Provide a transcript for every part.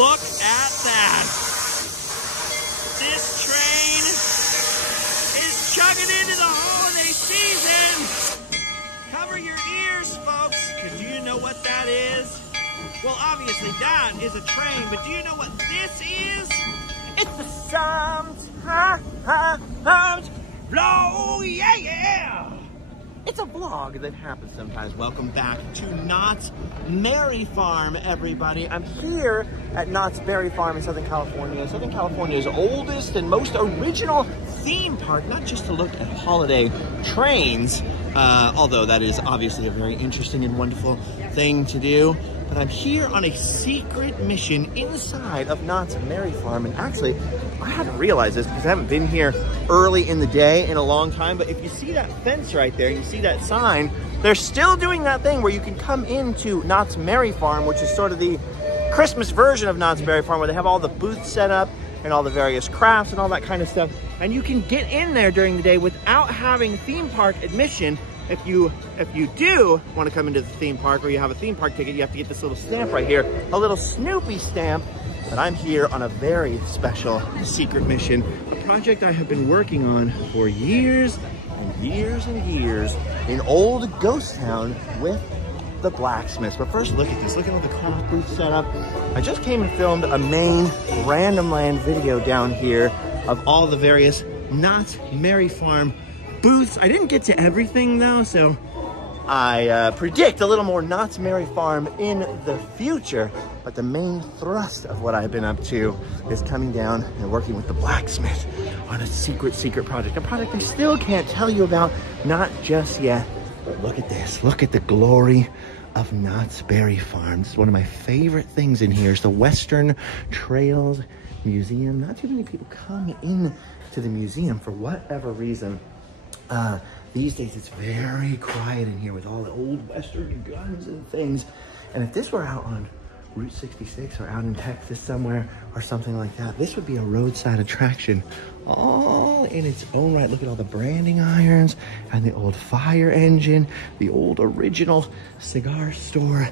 Look at that. This train is chugging into the holiday season. Cover your ears, folks, because you know what that is. Well, obviously that is a train, but do you know what this is? It's the sometimes blow, yeah, yeah. It's a vlog that happens sometimes. Welcome back to Knott's Merry Farm, everybody. I'm here at Knott's Berry Farm in Southern California. Southern California's oldest and most original theme park, not just to look at holiday trains, although that is obviously a very interesting and wonderful thing to do. But I'm here on a secret mission inside of Knott's Merry Farm. And actually, I hadn't realized this because I haven't been here early in the day in a long time. But if you see that fence right there, you see that sign, they're still doing that thing where you can come into Knott's Merry Farm, which is sort of the Christmas version of Knott's Berry Farm, where they have all the booths set up and all the various crafts and all that kind of stuff. And you can get in there during the day without having theme park admission. If you do want to come into the theme park, or you have a theme park ticket, you have to get this little stamp right here, a little Snoopy stamp. But I'm here on a very special secret mission, a project I have been working on for years and years and years in old ghost town with the blacksmiths. But first, look at this. Look at all the craft booths set up. I just came and filmed a main Random Land video down here of all the various Knott's Merry Farm booths. I didn't get to everything though, so I predict a little more Knott's Merry Farm in the future. But the main thrust of what I've been up to is coming down and working with the blacksmith on a secret project. A project I still can't tell you about, not just yet. But look at this. Look at the glory of Knott's Berry Farm. This is one of my favorite things in here. Is the Western Trails Museum. Not too many people come in to the museum for whatever reason. These days it's very quiet in here with all the old Western guns and things. And if this were out on Route 66 or out in Texas somewhere or something like that, this would be a roadside attraction all in its own right. Look at all the branding irons and the old fire engine, the old original cigar store,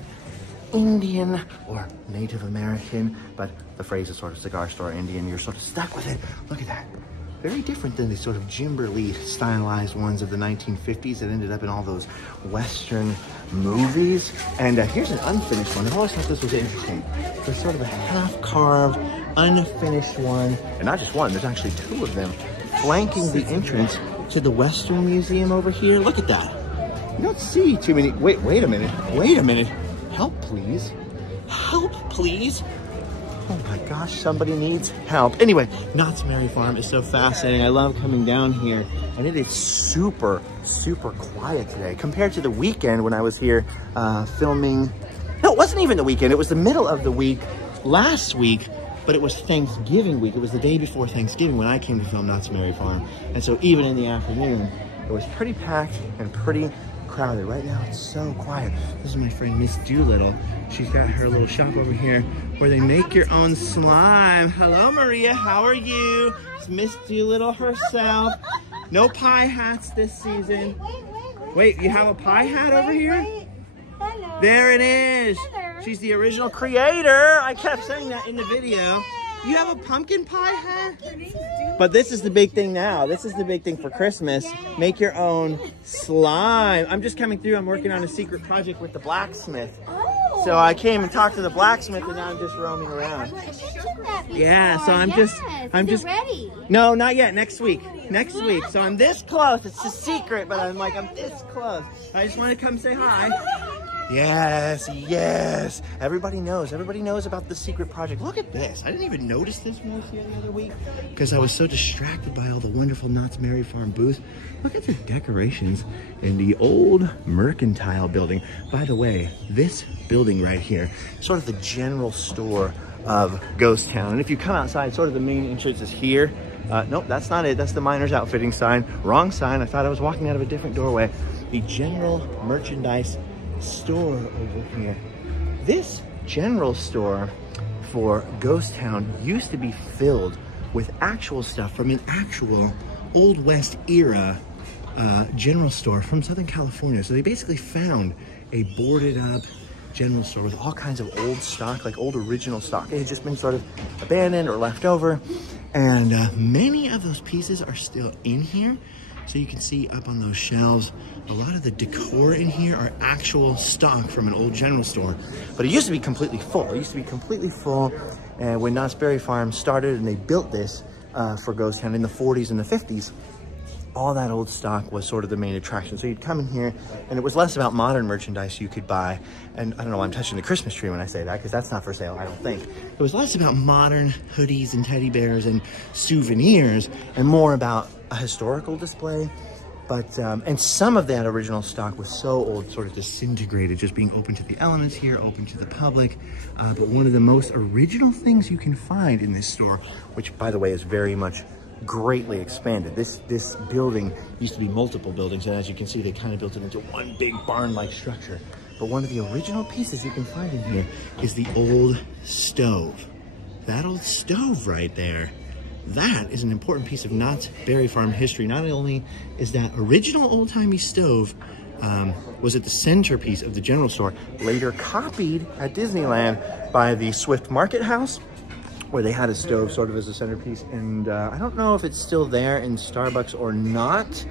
Indian or Native American, but the phrase is sort of cigar store Indian. You're sort of stuck with it. Look at that. Very different than the sort of Gimberly stylized ones of the 1950s that ended up in all those Western movies. And here's an unfinished one. I've always thought this was interesting. There's sort of a half-carved, unfinished one. And not just one, there's actually two of them flanking the entrance to the Western Museum over here. Look at that. You don't see too many. Wait a minute. Help, please. Help, please. Oh my gosh, somebody needs help. Anyway, Knott's Merry Farm is so fascinating. I love coming down here, and it is super, super quiet today compared to the weekend when I was here filming. No, it wasn't even the weekend. It was the middle of the week last week, but it was Thanksgiving week. It was the day before Thanksgiving when I came to film Knott's Merry Farm. And so even in the afternoon, it was pretty packed and pretty crowded. Right now, it's so quiet. This is my friend Miss Doolittle. She's got her little shop over here where they make your own slime. Hello, Maria. How are you? It's Miss Doolittle herself. No pie hats this season. Wait, you have a pie hat over here? Hello. There it is. Hello. She's the original creator. I kept saying that in the video. You have a pumpkin pie hat? But this is the big thing now. This is the big thing for Christmas. Make your own slime. I'm just coming through. I'm working on a secret project with the blacksmith. So I came and talked to the blacksmith, and now I'm just roaming around. Yeah, so I'm just ready. No, not yet. Next week. Next week. So I'm this close. It's a secret, but I'm this close. I just want to come say hi. Yes, yes. Everybody knows about the secret project. Look at this. I didn't even notice this when I was here the other week because I was so distracted by all the wonderful Knott's Merry Farm booths. Look at the decorations in the old mercantile building. By the way, this building right here, sort of the general store of Ghost Town. And if you come outside, sort of the main entrance is here. Nope, that's not it. That's the Miners Outfitting sign. Wrong sign. I thought I was walking out of a different doorway. The general merchandise store over here. This general store for Ghost Town used to be filled with actual stuff from an actual Old West era general store from Southern California. So they basically found a boarded up general store with all kinds of old stock, like old original stock. It had just been sort of abandoned or left over. And many of those pieces are still in here. So you can see up on those shelves, a lot of the decor in here are actual stock from an old general store. But it used to be completely full. It used to be completely full when Knott's Berry Farm started and they built this for Ghost Town in the 40s and the 50s. All that old stock was sort of the main attraction. So you'd come in here and it was less about modern merchandise you could buy. And I don't know why I'm touching the Christmas tree when I say that, because that's not for sale, I don't think. It was less about modern hoodies and teddy bears and souvenirs and more about a historical display. But, and some of that original stock was so old, sort of disintegrated, just being open to the elements here, open to the public. But one of the most original things you can find in this store, which by the way is very much greatly expanded. This building used to be multiple buildings, and as you can see, they kind of built it into one big barn-like structure. But one of the original pieces you can find in here is the old stove. That old stove right there. That is an important piece of Knott's Berry Farm history. Not only is that original old-timey stove was at the centerpiece of the general store, later copied at Disneyland by the Swift Market House, where they had a stove sort of as a centerpiece. And I don't know if it's still there in Starbucks or not.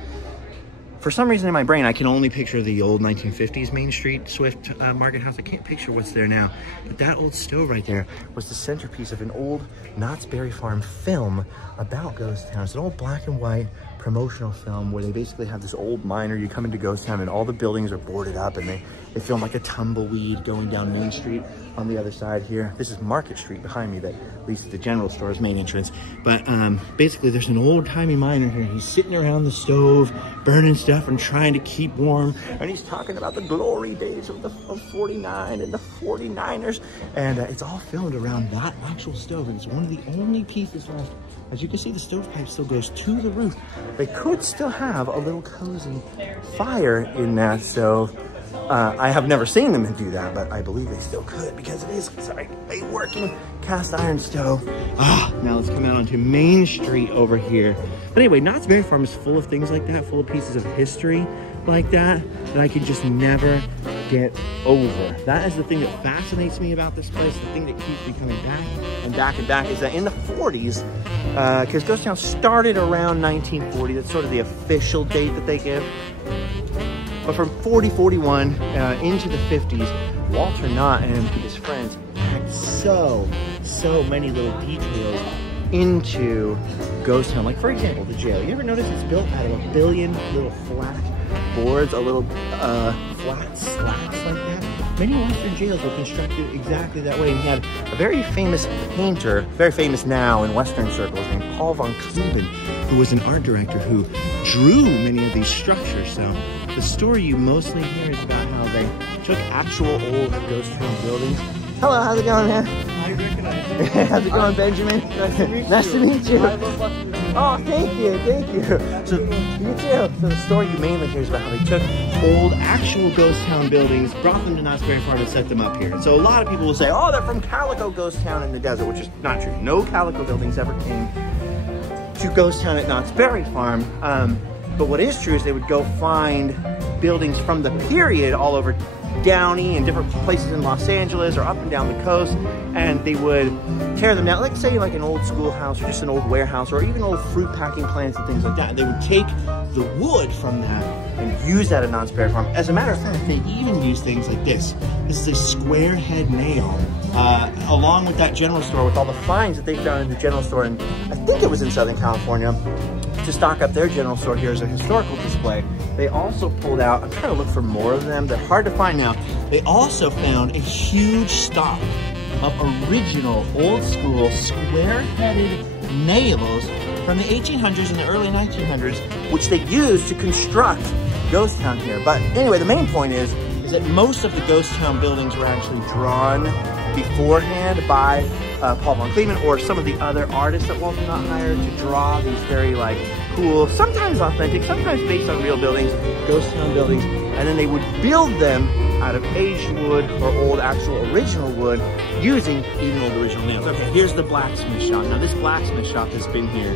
For some reason in my brain, I can only picture the old 1950s Main Street Swift Market House. I can't picture what's there now. But that old stove right there was the centerpiece of an old Knott's Berry Farm film about Ghost Town. It's an old black and white promotional film where they basically have this old miner. You come into Ghost Town and all the buildings are boarded up, and they film like a tumbleweed going down Main Street on the other side here. This is Market Street behind me that leads to the general store's main entrance. But basically there's an old-timey miner here. He's sitting around the stove, burning stuff and trying to keep warm. And he's talking about the glory days of 49 and the 49ers. And it's all filmed around that actual stove. And it's one of the only pieces left. As you can see, the stovepipe still goes to the roof. They could still have a little cozy fire in that stove. I have never seen them do that, but I believe they still could, because it is, sorry, a working cast iron stove. Now let's come out onto Main Street over here. But anyway, Knott's Berry Farm is full of things like that, full of pieces of history like that I could just never get over. That is the thing that fascinates me about this place. The thing that keeps me coming back and back and back is that in the 40s, because Ghost Town started around 1940, that's sort of the official date that they give. But from 41 into the 50s, Walter Knott and his friends packed so many little details into Ghost Town. Like, for example, the jail. You ever notice it's built out of a billion little flat boards, a little flat slats like that? Many Western jails were constructed exactly that way. And he had a very famous painter, very famous now in Western circles, named Paul von Kleben, who was an art director who drew many of these structures. So the story you mostly hear is about how they took actual old Ghost Town buildings. Hello, how's it going, man? I recognize you. How's it going, Benjamin? Nice to meet you. Oh, thank you, thank you. So, you too. So the story you mainly hear is about how they took old, actual Ghost Town buildings, brought them to Knott's Berry Farm and set them up here. And so a lot of people will say, oh, they're from Calico Ghost Town in the desert, which is not true. No Calico buildings ever came to Ghost Town at Knott's Berry Farm. But what is true is they would go find buildings from the period all over Downey and different places in Los Angeles or up and down the coast, and they would tear them down, like say like an old schoolhouse or just an old warehouse or even old fruit packing plants and things like that. And they would take the wood from that and use that at Knott's Berry Farm. As a matter of fact, they even use things like this. This is a square head nail, along with that general store with all the finds that they found in the general store, and I think it was in Southern California, to stock up their general store here as a historical display. They also pulled out, I'm trying to look for more of them, they're hard to find now. They also found a huge stock of original old school square-headed nails from the 1800s and the early 1900s, which they used to construct Ghost Town here. But anyway, the main point is that most of the Ghost Town buildings were actually drawn beforehand by Paul von Kleben or some of the other artists that Walter Knott hired to draw these very like cool, sometimes authentic, sometimes based on real buildings, Ghost Town buildings, and then they would build them out of aged wood or old actual original wood using even old original nails. Okay, here's the blacksmith shop. Now this blacksmith shop has been here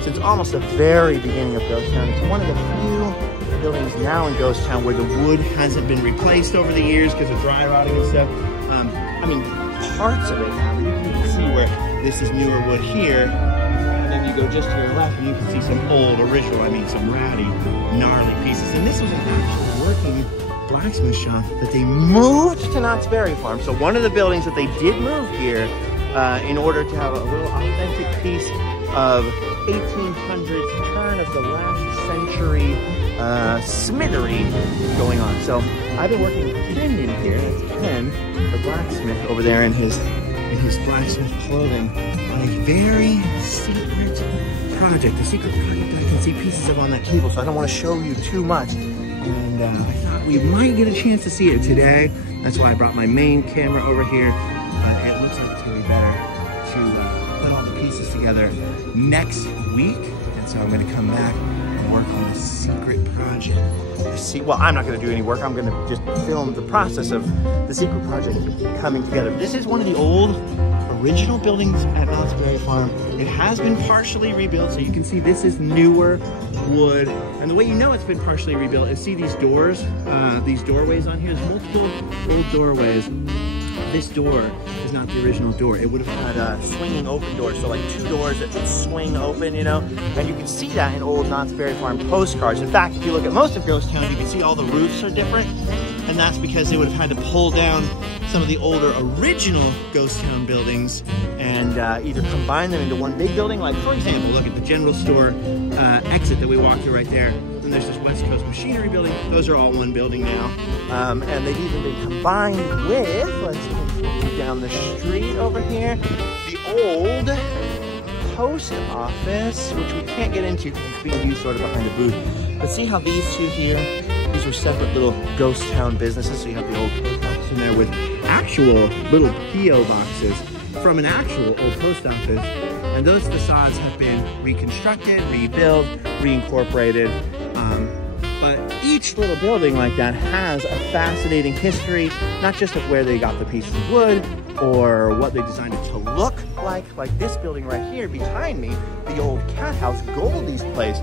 since almost the very beginning of Ghost Town. It's one of the few buildings now in Ghost Town where the wood hasn't been replaced over the years because of dry rotting and stuff. I mean, parts of it have. You can see where this is newer wood here, and then you go just to your left and you can see some old original, I mean some ratty, gnarly pieces. And this was an actual working blacksmith shop that they moved to Knott's Berry Farm. So one of the buildings that they did move here in order to have a little authentic piece of 1800s turn of the last century smithery going on. So I've been working with Ken in here. That's Ken, the blacksmith over there in his blacksmith clothing on a very secret project, a secret project that I can see pieces of on that table. So I don't want to show you too much. And I thought we might get a chance to see it today. That's why I brought my main camera over here. It looks like it's going to be better to put all the pieces together next week. And so I'm going to come back and work on this secret project. Well, I'm not going to do any work. I'm going to just film the process of the secret project coming together. This is one of the old original buildings at Knott's Berry Farm. It has been partially rebuilt, so you can see this is newer wood. And the way you know it's been partially rebuilt is see these doors, these doorways on here. There's multiple old doorways. This door is not the original door. It would have had swinging open doors, so like two doors that would swing open, you know? And you can see that in old Knott's Berry Farm postcards. In fact, if you look at most of Ghost Town, you can see all the roofs are different. And that's because they would have had to pull down some of the older original Ghost Town buildings and either combine them into one big building. Like, for example, look at the general store exit that we walked through right there. And there's this West Coast Machinery building. Those are all one building now. And they've even been combined with, let's continue down the street over here, the old post office, which we can't get into because it's being used sort of behind a booth. But see how these two here, these were separate little Ghost Town businesses. So you have the old post office in there with actual little P.O. boxes from an actual old post office. And those facades have been reconstructed, rebuilt, reincorporated. But each little building like that has a fascinating history, not just of where they got the pieces of wood or what they designed it to look like this building right here behind me, the old cat house, Goldie's place.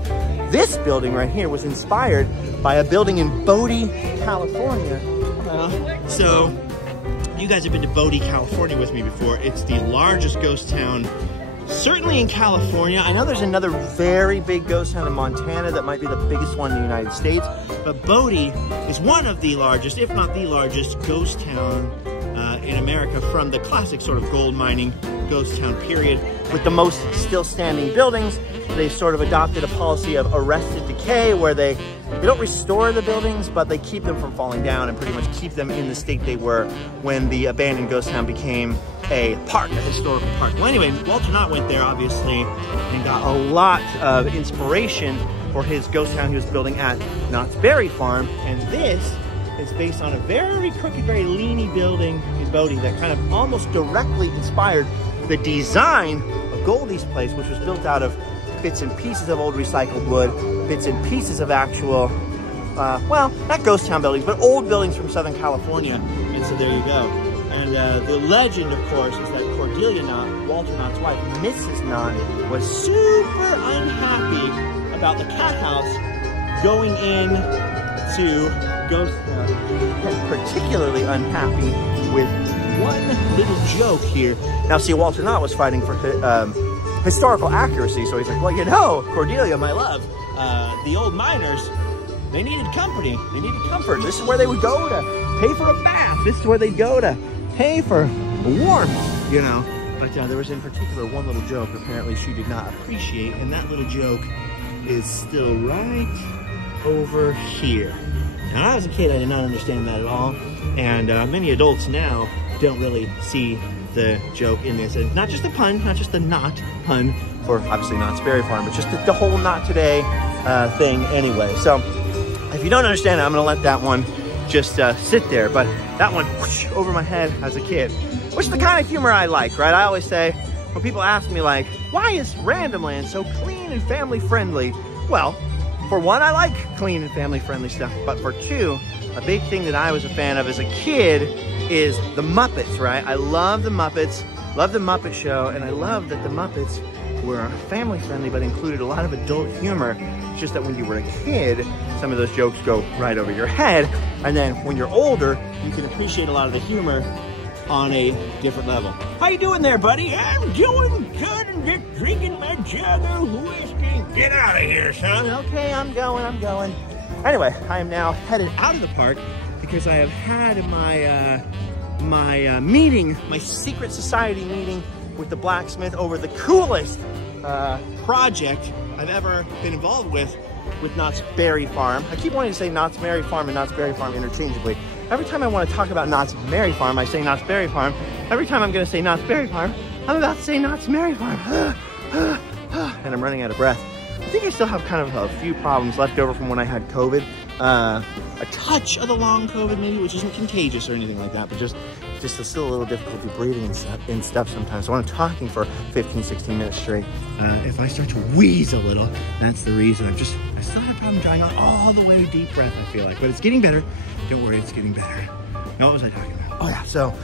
This building right here was inspired by a building in Bodie, California. So you guys have been to Bodie, California with me before. It's the largest ghost town certainly in California. I know there's another very big ghost town in Montana that might be the biggest one in the United States, but Bodie is one of the largest, if not the largest, ghost town in America from the classic sort of gold mining ghost town period. With the most still standing buildings, they've sort of adopted a policy of arrested decay where they don't restore the buildings, but they keep them from falling down and pretty much keep them in the state they were when the abandoned ghost town became a park, a historical park. Well, anyway, Walter Knott went there, obviously, and got a lot of inspiration for his ghost town he was building at Knott's Berry Farm. And this is based on a very crooked, very leany building in Bodie that kind of almost directly inspired the design of Goldie's place, which was built out of bits and pieces of old recycled wood, bits and pieces of actual, well, not ghost town buildings, but old buildings from Southern California. And so there you go. And the legend, of course, is that Cordelia Knott, Walter Knott's wife, Mrs. Knott, was super unhappy about the cat house going in to Ghost Town, and particularly unhappy with one little joke here. Now, see, Walter Knott was fighting for historical accuracy, so he's like, well, you know, Cordelia, my love, the old miners, they needed company, they needed comfort. This is where they would go to pay for a bath. This is where they'd go to pay for warmth, you know. But there was in particular one little joke apparently she did not appreciate, and that little joke is still right over here. Now, I was a kid, I did not understand that at all, and many adults now don't really see the joke in this. And not just the pun, not just the Knott pun, for obviously Knott's Berry Farm, but just the whole Knott Today thing anyway. So if you don't understand it, I'm gonna let that one just sit there. But that one whoosh, over my head as a kid, which is the kind of humor I like, right? I always say, when people ask me like, why is Randomland so clean and family friendly? Well, for one, I like clean and family friendly stuff, but for two, a big thing that I was a fan of as a kid is the Muppets, right? I love the Muppets, love the Muppet Show, and I love that the Muppets were family friendly, but included a lot of adult humor. It's just that when you were a kid, some of those jokes go right over your head. And then when you're older, you can appreciate a lot of the humor on a different level. How you doing there, buddy? I'm doing good and just drinking my jug of whiskey. Get out of here, son. Okay, I'm going. Anyway, I am now headed out of the park because I have had my meeting, my secret society meeting with the blacksmith over the coolest project I've ever been involved with Knott's Berry Farm. I keep wanting to say Knott's Berry Farm and Knott's Berry Farm interchangeably. Every time I want to talk about Knott's Berry Farm, I say Knott's Berry Farm. Every time I'm going to say Knott's Berry Farm, I'm about to say Knott's Berry Farm. And I'm running out of breath. I think I still have kind of a few problems left over from when I had COVID. A touch of the long COVID maybe, which isn't contagious or anything like that, but just still a little difficulty breathing and stuff sometimes. So when I'm talking for 15, 16 minutes straight, if I start to wheeze a little, that's the reason. I still have a problem drawing on all the way deep breath, I feel like, but it's getting better. Don't worry, it's getting better. Now, what was I talking about? Oh yeah, so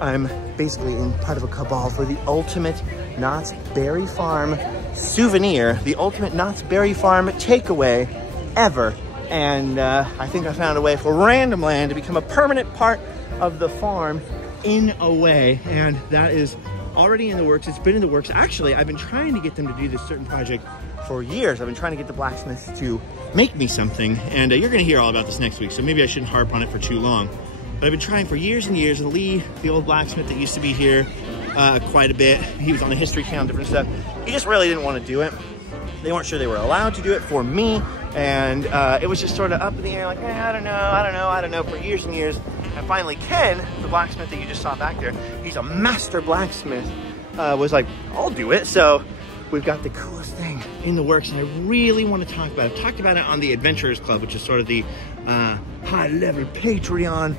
I'm basically in part of a cabal for the ultimate Knott's Berry Farm souvenir, the ultimate Knott's Berry Farm takeaway ever. And I think I found a way for Random Land to become a permanent part of the farm in a way. And that is already in the works. It's been in the works. Actually, I've been trying to get them to do this certain project for years. I've been trying to get the blacksmiths to make me something. And you're going to hear all about this next week, so maybe I shouldn't harp on it for too long. But I've been trying for years and years. And Lee, the old blacksmith that used to be here quite a bit, he was on the History Channel, different stuff. He just really didn't want to do it. They weren't sure they were allowed to do it for me. And it was just sort of up in the air, like, I don't know, for years and years. And finally, Ken, the blacksmith that you just saw back there, he's a master blacksmith, was like, I'll do it. So we've got the coolest thing in the works, and I really want to talk about it. I've talked about it on the Adventurers Club, which is sort of the high-level Patreon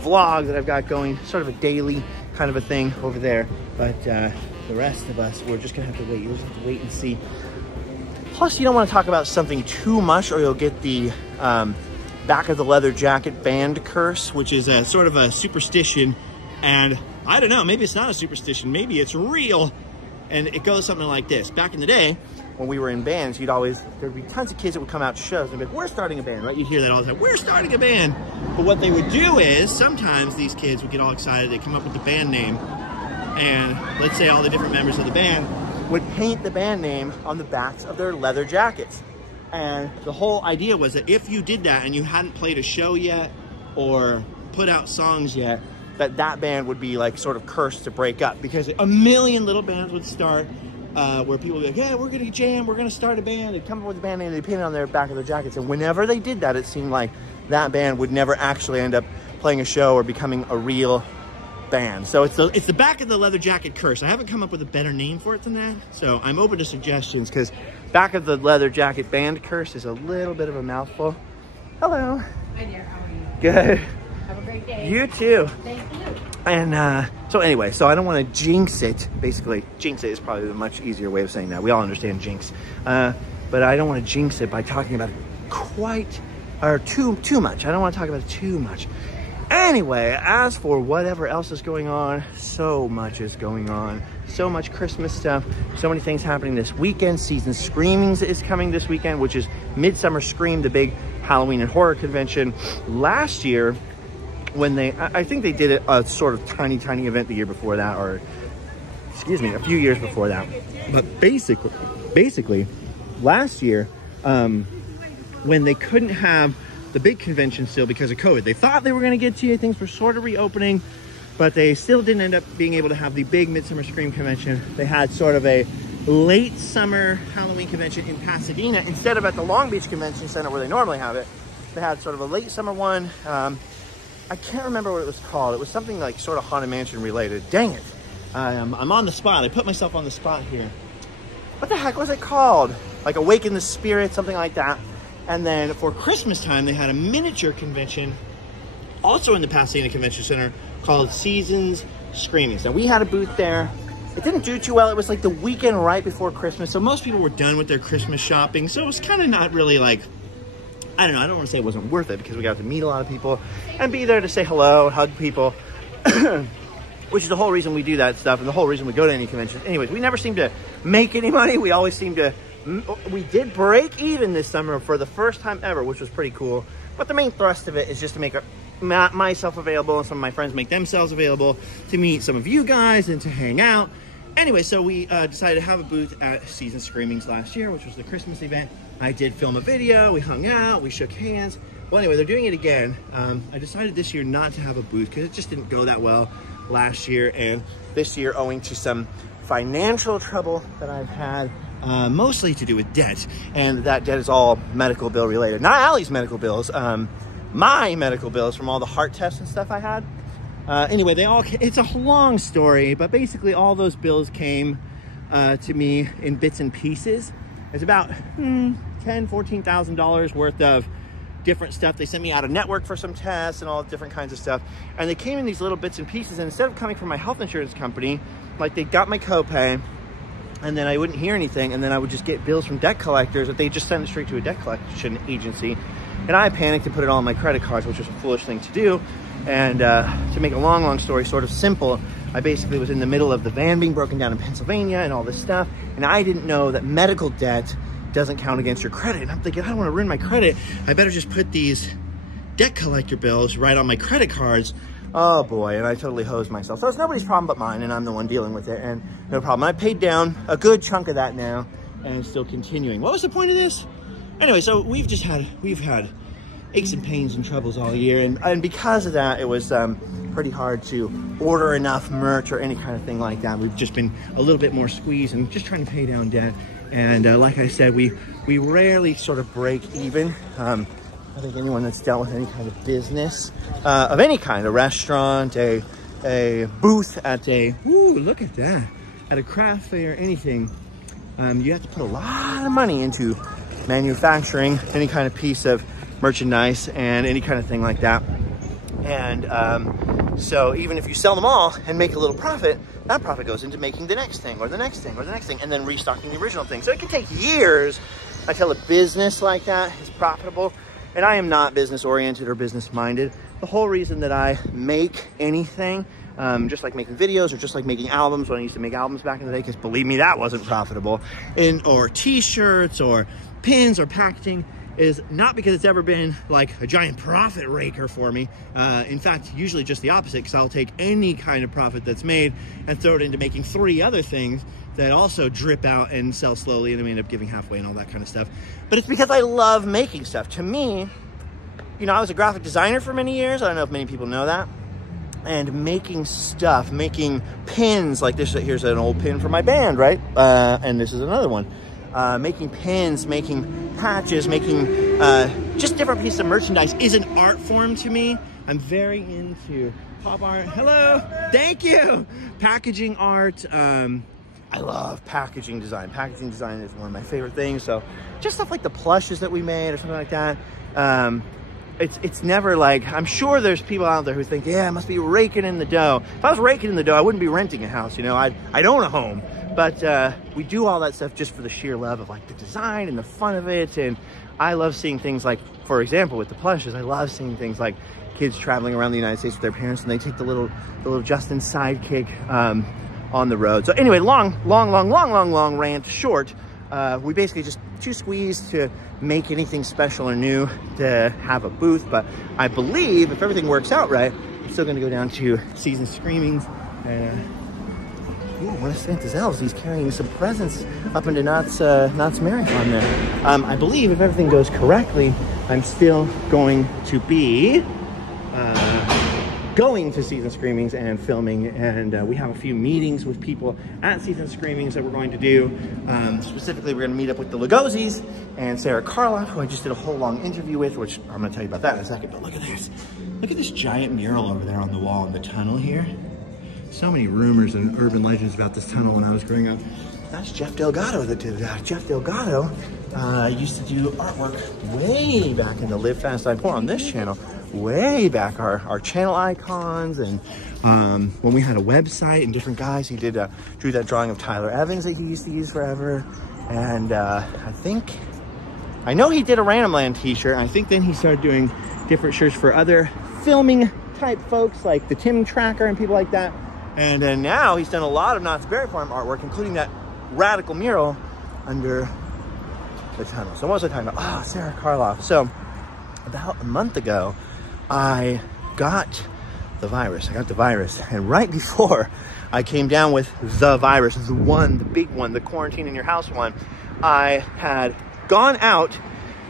vlog that I've got going, sort of a daily kind of a thing over there. But the rest of us, we're just going to have to wait. You'll just have to wait and see. Plus, you don't want to talk about something too much, or you'll get the back of the leather jacket band curse, which is a sort of a superstition. And I don't know, maybe it's not a superstition, maybe it's real. And it goes something like this. Back in the day, when we were in bands, there'd be tons of kids that would come out to shows and be like, we're starting a band, right? You'd hear that all the time, we're starting a band. But what they would do is, sometimes these kids would get all excited, they'd come up with the band name, and let's say all the different members of the band would paint the band name on the backs of their leather jackets. And the whole idea was that if you did that and you hadn't played a show yet or put out songs yet, that band would be like sort of cursed to break up, because a million little bands would start where people would be like, yeah, we're gonna jam, we're gonna start a band. They'd come up with a band name, they'd paint it on their back of their jackets, and whenever they did that, it seemed like that band would never actually end up playing a show or becoming a real band. So it's the back of the leather jacket curse. I haven't come up with a better name for it than that, so I'm open to suggestions, because back of the leather jacket band curse is a little bit of a mouthful. Hello. Hi dear, how are you? Good. Have a great day. You too. Thank you. And so anyway, so I don't want to jinx it. Basically, jinx it is probably the much easier way of saying that. We all understand jinx. But I don't want to jinx it by talking about it too much. I don't want to talk about it too much. Anyway, as for whatever else is going on, so much is going on. So much Christmas stuff. So many things happening this weekend. Season Screamings is coming this weekend, which is Midsummer Scream, the big Halloween and horror convention. Last year, when I think they did a sort of tiny event the year before that, or excuse me, a few years before that. But basically, last year, when they couldn't have the big convention still because of COVID, they thought they were going to get to, things were sort of reopening, but they still didn't end up being able to have the big Midsummer Scream convention. They had sort of a late summer Halloween convention in Pasadena instead of at the Long Beach Convention Center where they normally have it. They had sort of a late summer one. I can't remember what it was called. It was something like sort of Haunted Mansion related. Dang it. I'm on the spot. I put myself on the spot here. What the heck was it called? Like Awaken the Spirit, something like that. And then for Christmas time, they had a miniature convention also in the Pasadena Convention Center called Seasons Screamings. Now we had a booth there. It didn't do too well. It was like the weekend right before Christmas. So most people were done with their Christmas shopping. So it was kind of not really like, I don't know. I don't want to say it wasn't worth it because we got to meet a lot of people and be there to say hello, hug people. which is the whole reason we do that stuff and the whole reason we go to any conventions. Anyways, we never seem to make any money. We always seem to, we did break even this summer for the first time ever, which was pretty cool. But the main thrust of it is just to make myself available and some of my friends make themselves available to meet some of you guys and to hang out. Anyway, so we decided to have a booth at Season Screamings last year, which was the Christmas event. I did film a video, we hung out, we shook hands. Well, anyway, they're doing it again. I decided this year not to have a booth because it just didn't go that well last year. And this year, owing to some financial trouble that I've had, mostly to do with debt. And that debt is all medical bill related. Not Allie's medical bills, my medical bills from all the heart tests and stuff I had. Anyway, it's a long story, but basically all those bills came to me in bits and pieces. It's about $14,000 worth of different stuff. They sent me out of network for some tests and all different kinds of stuff. And they came in these little bits and pieces. And instead of coming from my health insurance company, like they got my copay and then I wouldn't hear anything. And then I would just get bills from debt collectors that they just send it straight to a debt collection agency. And I panicked and put it all on my credit cards, which was a foolish thing to do. And to make a long story sort of simple, I basically was in the middle of the van being broken down in Pennsylvania and all this stuff. And I didn't know that medical debt doesn't count against your credit. And I'm thinking, I don't want to ruin my credit. I better just put these debt collector bills right on my credit cards. Oh boy, and I totally hosed myself. So it's nobody's problem but mine, and I'm the one dealing with it, and no problem. I paid down a good chunk of that now, and still continuing. What was the point of this? Anyway, so we've had aches and pains and troubles all year, and because of that, it was pretty hard to order enough merch or any kind of thing like that. We've just been a little bit more squeezed and just trying to pay down debt. And like I said, we rarely sort of break even. I think anyone that's dealt with any kind of business of any kind, a restaurant, a booth at look at that, at a craft fair, anything, you have to put a lot of money into manufacturing any kind of piece of merchandise and any kind of thing like that. And so even if you sell them all and make a little profit, that profit goes into making the next thing or the next thing or the next thing, and then restocking the original thing. So it can take years until a business like that is profitable. And I am not business oriented or business minded. The whole reason that I make anything, just like making videos or just like making albums when I used to make albums back in the day, because believe me, that wasn't profitable, or t-shirts or pins or packaging, is not because it's ever been like a giant profit raker for me. In fact, usually just the opposite, because I'll take any kind of profit that's made and throw it into making 3 other things that also drip out and sell slowly, and then we end up giving halfway and all that kind of stuff. But it's because I love making stuff. To me, you know, I was a graphic designer for many years. I don't know if many people know that. And making stuff, making pins like this. Here's an old pin for my band, right? And this is another one. Making pins, making patches, making just different pieces of merchandise is an art form to me. I'm very into pop art. Hello, thank you. Packaging art. I love packaging design. Packaging design is one of my favorite things. So just stuff like the plushes that we made or something like that. It's never like, I'm sure there's people out there who think, yeah, I must be raking in the dough. If I was raking in the dough, I wouldn't be renting a house, you know, I'd own a home. But we do all that stuff just for the sheer love of like the design and the fun of it. And I love seeing things like, for example, with the plushes, I love seeing things like kids traveling around the United States with their parents and they take the little Justin sidekick on the road. So anyway, long rant short. We basically just too squeezed to make anything special or new to have a booth. But I believe if everything works out right, I'm still going to go down to Season Screamings and one of Santa's elves, he's carrying some presents up into Knott's Marathon there. I believe if everything goes correctly, I'm still going to be going to Season Screamings and filming, and we have a few meetings with people at Season Screamings that we're going to do. Specifically, we're going to meet up with the Lugosi's and Sarah Karloff, who I just did a whole long interview with, which I'm going to tell you about that in a second. But look at this. Look at this giant mural over there on the wall in the tunnel here. So many rumors and urban legends about this tunnel when I was growing up. That's Jeff Delgado that did that. Jeff Delgado used to do artwork way back in the Live Fast Die Poor on this channel. Way back, our channel icons, and when we had a website and different guys, he did drew that drawing of Tyler Evans that he used to use forever. And I know he did a Random Land t-shirt. I think then he started doing different shirts for other filming type folks like the Tim Tracker and people like that. And then now he's done a lot of Knott's Berry Farm artwork, including that radical mural under the tunnel. So what was I talking about? Oh, Sarah Karloff. So about a month ago, I got the virus. And right before I came down with the virus, the big one, the quarantine in your house one, I had gone out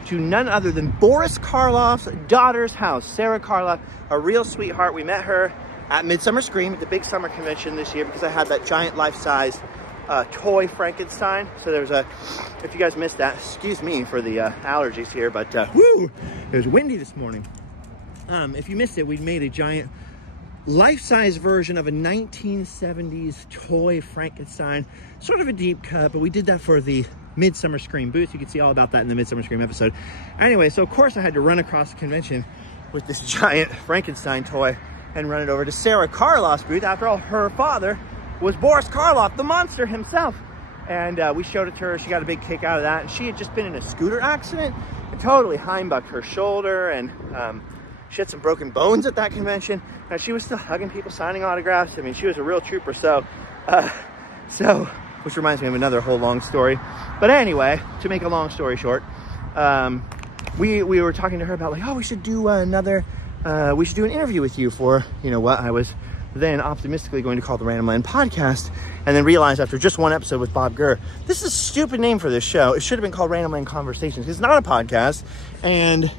to none other than Boris Karloff's daughter's house. Sarah Karloff, a real sweetheart. We met her at Midsummer Scream at the big summer convention this year because I had that giant life-size toy Frankenstein. So there was if you guys missed that, excuse me for the allergies here, but whoo, it was windy this morning. If you missed it, we made a giant life-size version of a 1970s toy Frankenstein, sort of a deep cut, but we did that for the Midsummer Scream booth. You can see all about that in the Midsummer Scream episode. Anyway, so of course I had to run across the convention with this giant Frankenstein toy and run it over to Sarah Karloff's booth. After all, her father was Boris Karloff, the monster himself. And we showed it to her. She got a big kick out of that. And she had just been in a scooter accident. It totally heimbucked her shoulder, and she had some broken bones at that convention. And she was still hugging people, signing autographs. I mean, she was a real trooper. So, which reminds me of another whole long story. But anyway, to make a long story short, we were talking to her about like, oh, we should do an interview with you for, you know, what I was then optimistically going to call the Random Land Podcast, and then realized after just one episode with Bob Gurr, this is a stupid name for this show. It should have been called Random Land Conversations. It's not a podcast, and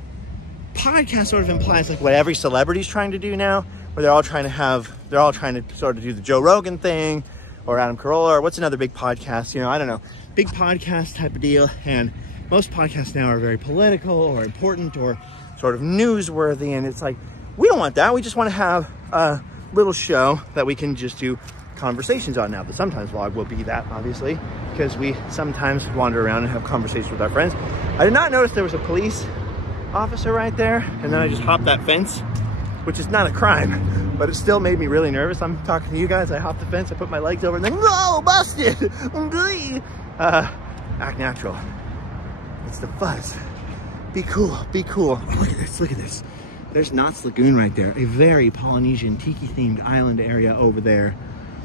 podcast sort of implies like what every celebrity's trying to do now, where they're all trying to sort of do the Joe Rogan thing, or Adam Carolla, or what's another big podcast, you know, I don't know, big podcast type of deal. And most podcasts now are very political or important or sort of newsworthy, and it's like, we don't want that. We just want to have a little show that we can just do conversations on. Now, the Sometimes vlog will be that, obviously, because we sometimes wander around and have conversations with our friends. I did not notice there was a police officer right there, and then I just hopped that fence, which is not a crime, but it still made me really nervous. I'm talking to you guys, I hopped the fence, I put my legs over, and then, whoa, busted! Act natural. It's the fuzz. Be cool, be cool. Oh, look at this, look at this. There's Knott's Lagoon right there, a very Polynesian tiki-themed island area over there,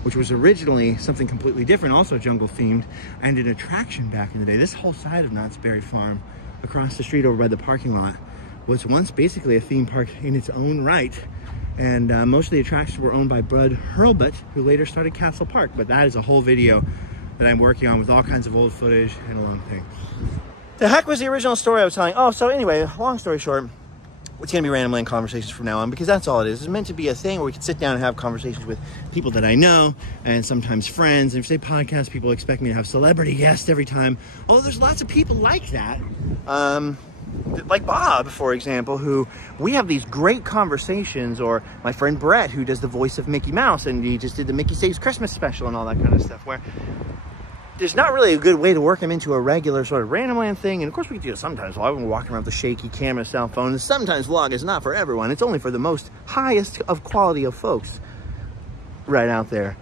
which was originally something completely different, also jungle-themed, and an attraction back in the day. This whole side of Knott's Berry Farm, across the street over by the parking lot, was once basically a theme park in its own right, and most of the attractions were owned by Bud Hurlbut, who later started Castle Park. But that is a whole video that I'm working on with all kinds of old footage and a long thing. The heck was the original story I was telling? Oh, so anyway, long story short, it's gonna be Random Land Conversations from now on, because that's all it is. It's meant to be a thing where we can sit down and have conversations with people that I know, and sometimes friends. And if you say podcast, people expect me to have celebrity guests every time. Oh, there's lots of people like that. Like Bob, for example, who we have these great conversations, or my friend Brett, who does the voice of Mickey Mouse, and he just did the Mickey Saves Christmas special and all that kind of stuff, where there's not really a good way to work him into a regular sort of Random Land thing. And of course we can do it sometimes vlog when we're walking around with a shaky camera, cell phone. And sometimes vlog is not for everyone. It's only for the most highest of quality of folks right out there.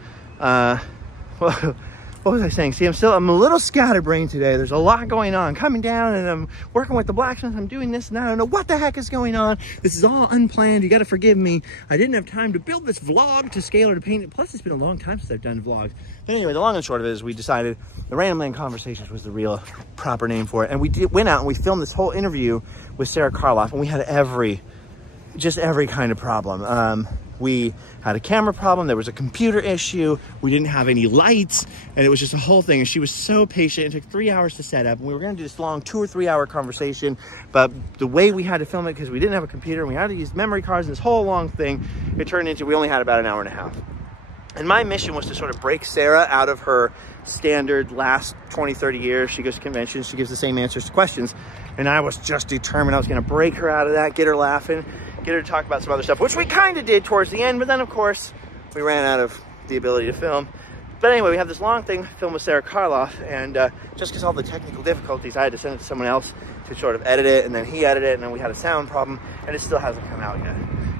What was I saying? See, I'm a little scatterbrained today. There's a lot going on coming down, and I'm working with the blacksmith. I'm doing this, and I don't know what the heck is going on. This is all unplanned. You got to forgive me. I didn't have time to build this vlog to scale or to paint it. Plus, it's been a long time since I've done vlogs. But anyway, the long and short of it is we decided the Random Land Conversations was the real proper name for it. And we went out and we filmed this whole interview with Sarah Karloff, and we had just every kind of problem. We had a camera problem, there was a computer issue, we didn't have any lights, and it was just a whole thing. And she was so patient. It took 3 hours to set up, and we were gonna do this long 2 or 3 hour conversation, but the way we had to film it, because we didn't have a computer and we had to use memory cards and this whole long thing, it turned into we only had about an hour and a half. And my mission was to sort of break Sarah out of her standard last 20, 30 years. She goes to conventions, she gives the same answers to questions. And I was just determined I was gonna break her out of that, get her laughing, get her to talk about some other stuff, which we kind of did towards the end, but then of course, we ran out of the ability to film. But anyway, we have this long thing filmed with Sarah Karloff, and just because all the technical difficulties, I had to send it to someone else to sort of edit it, and then he edited it, and then we had a sound problem, and it still hasn't come out yet.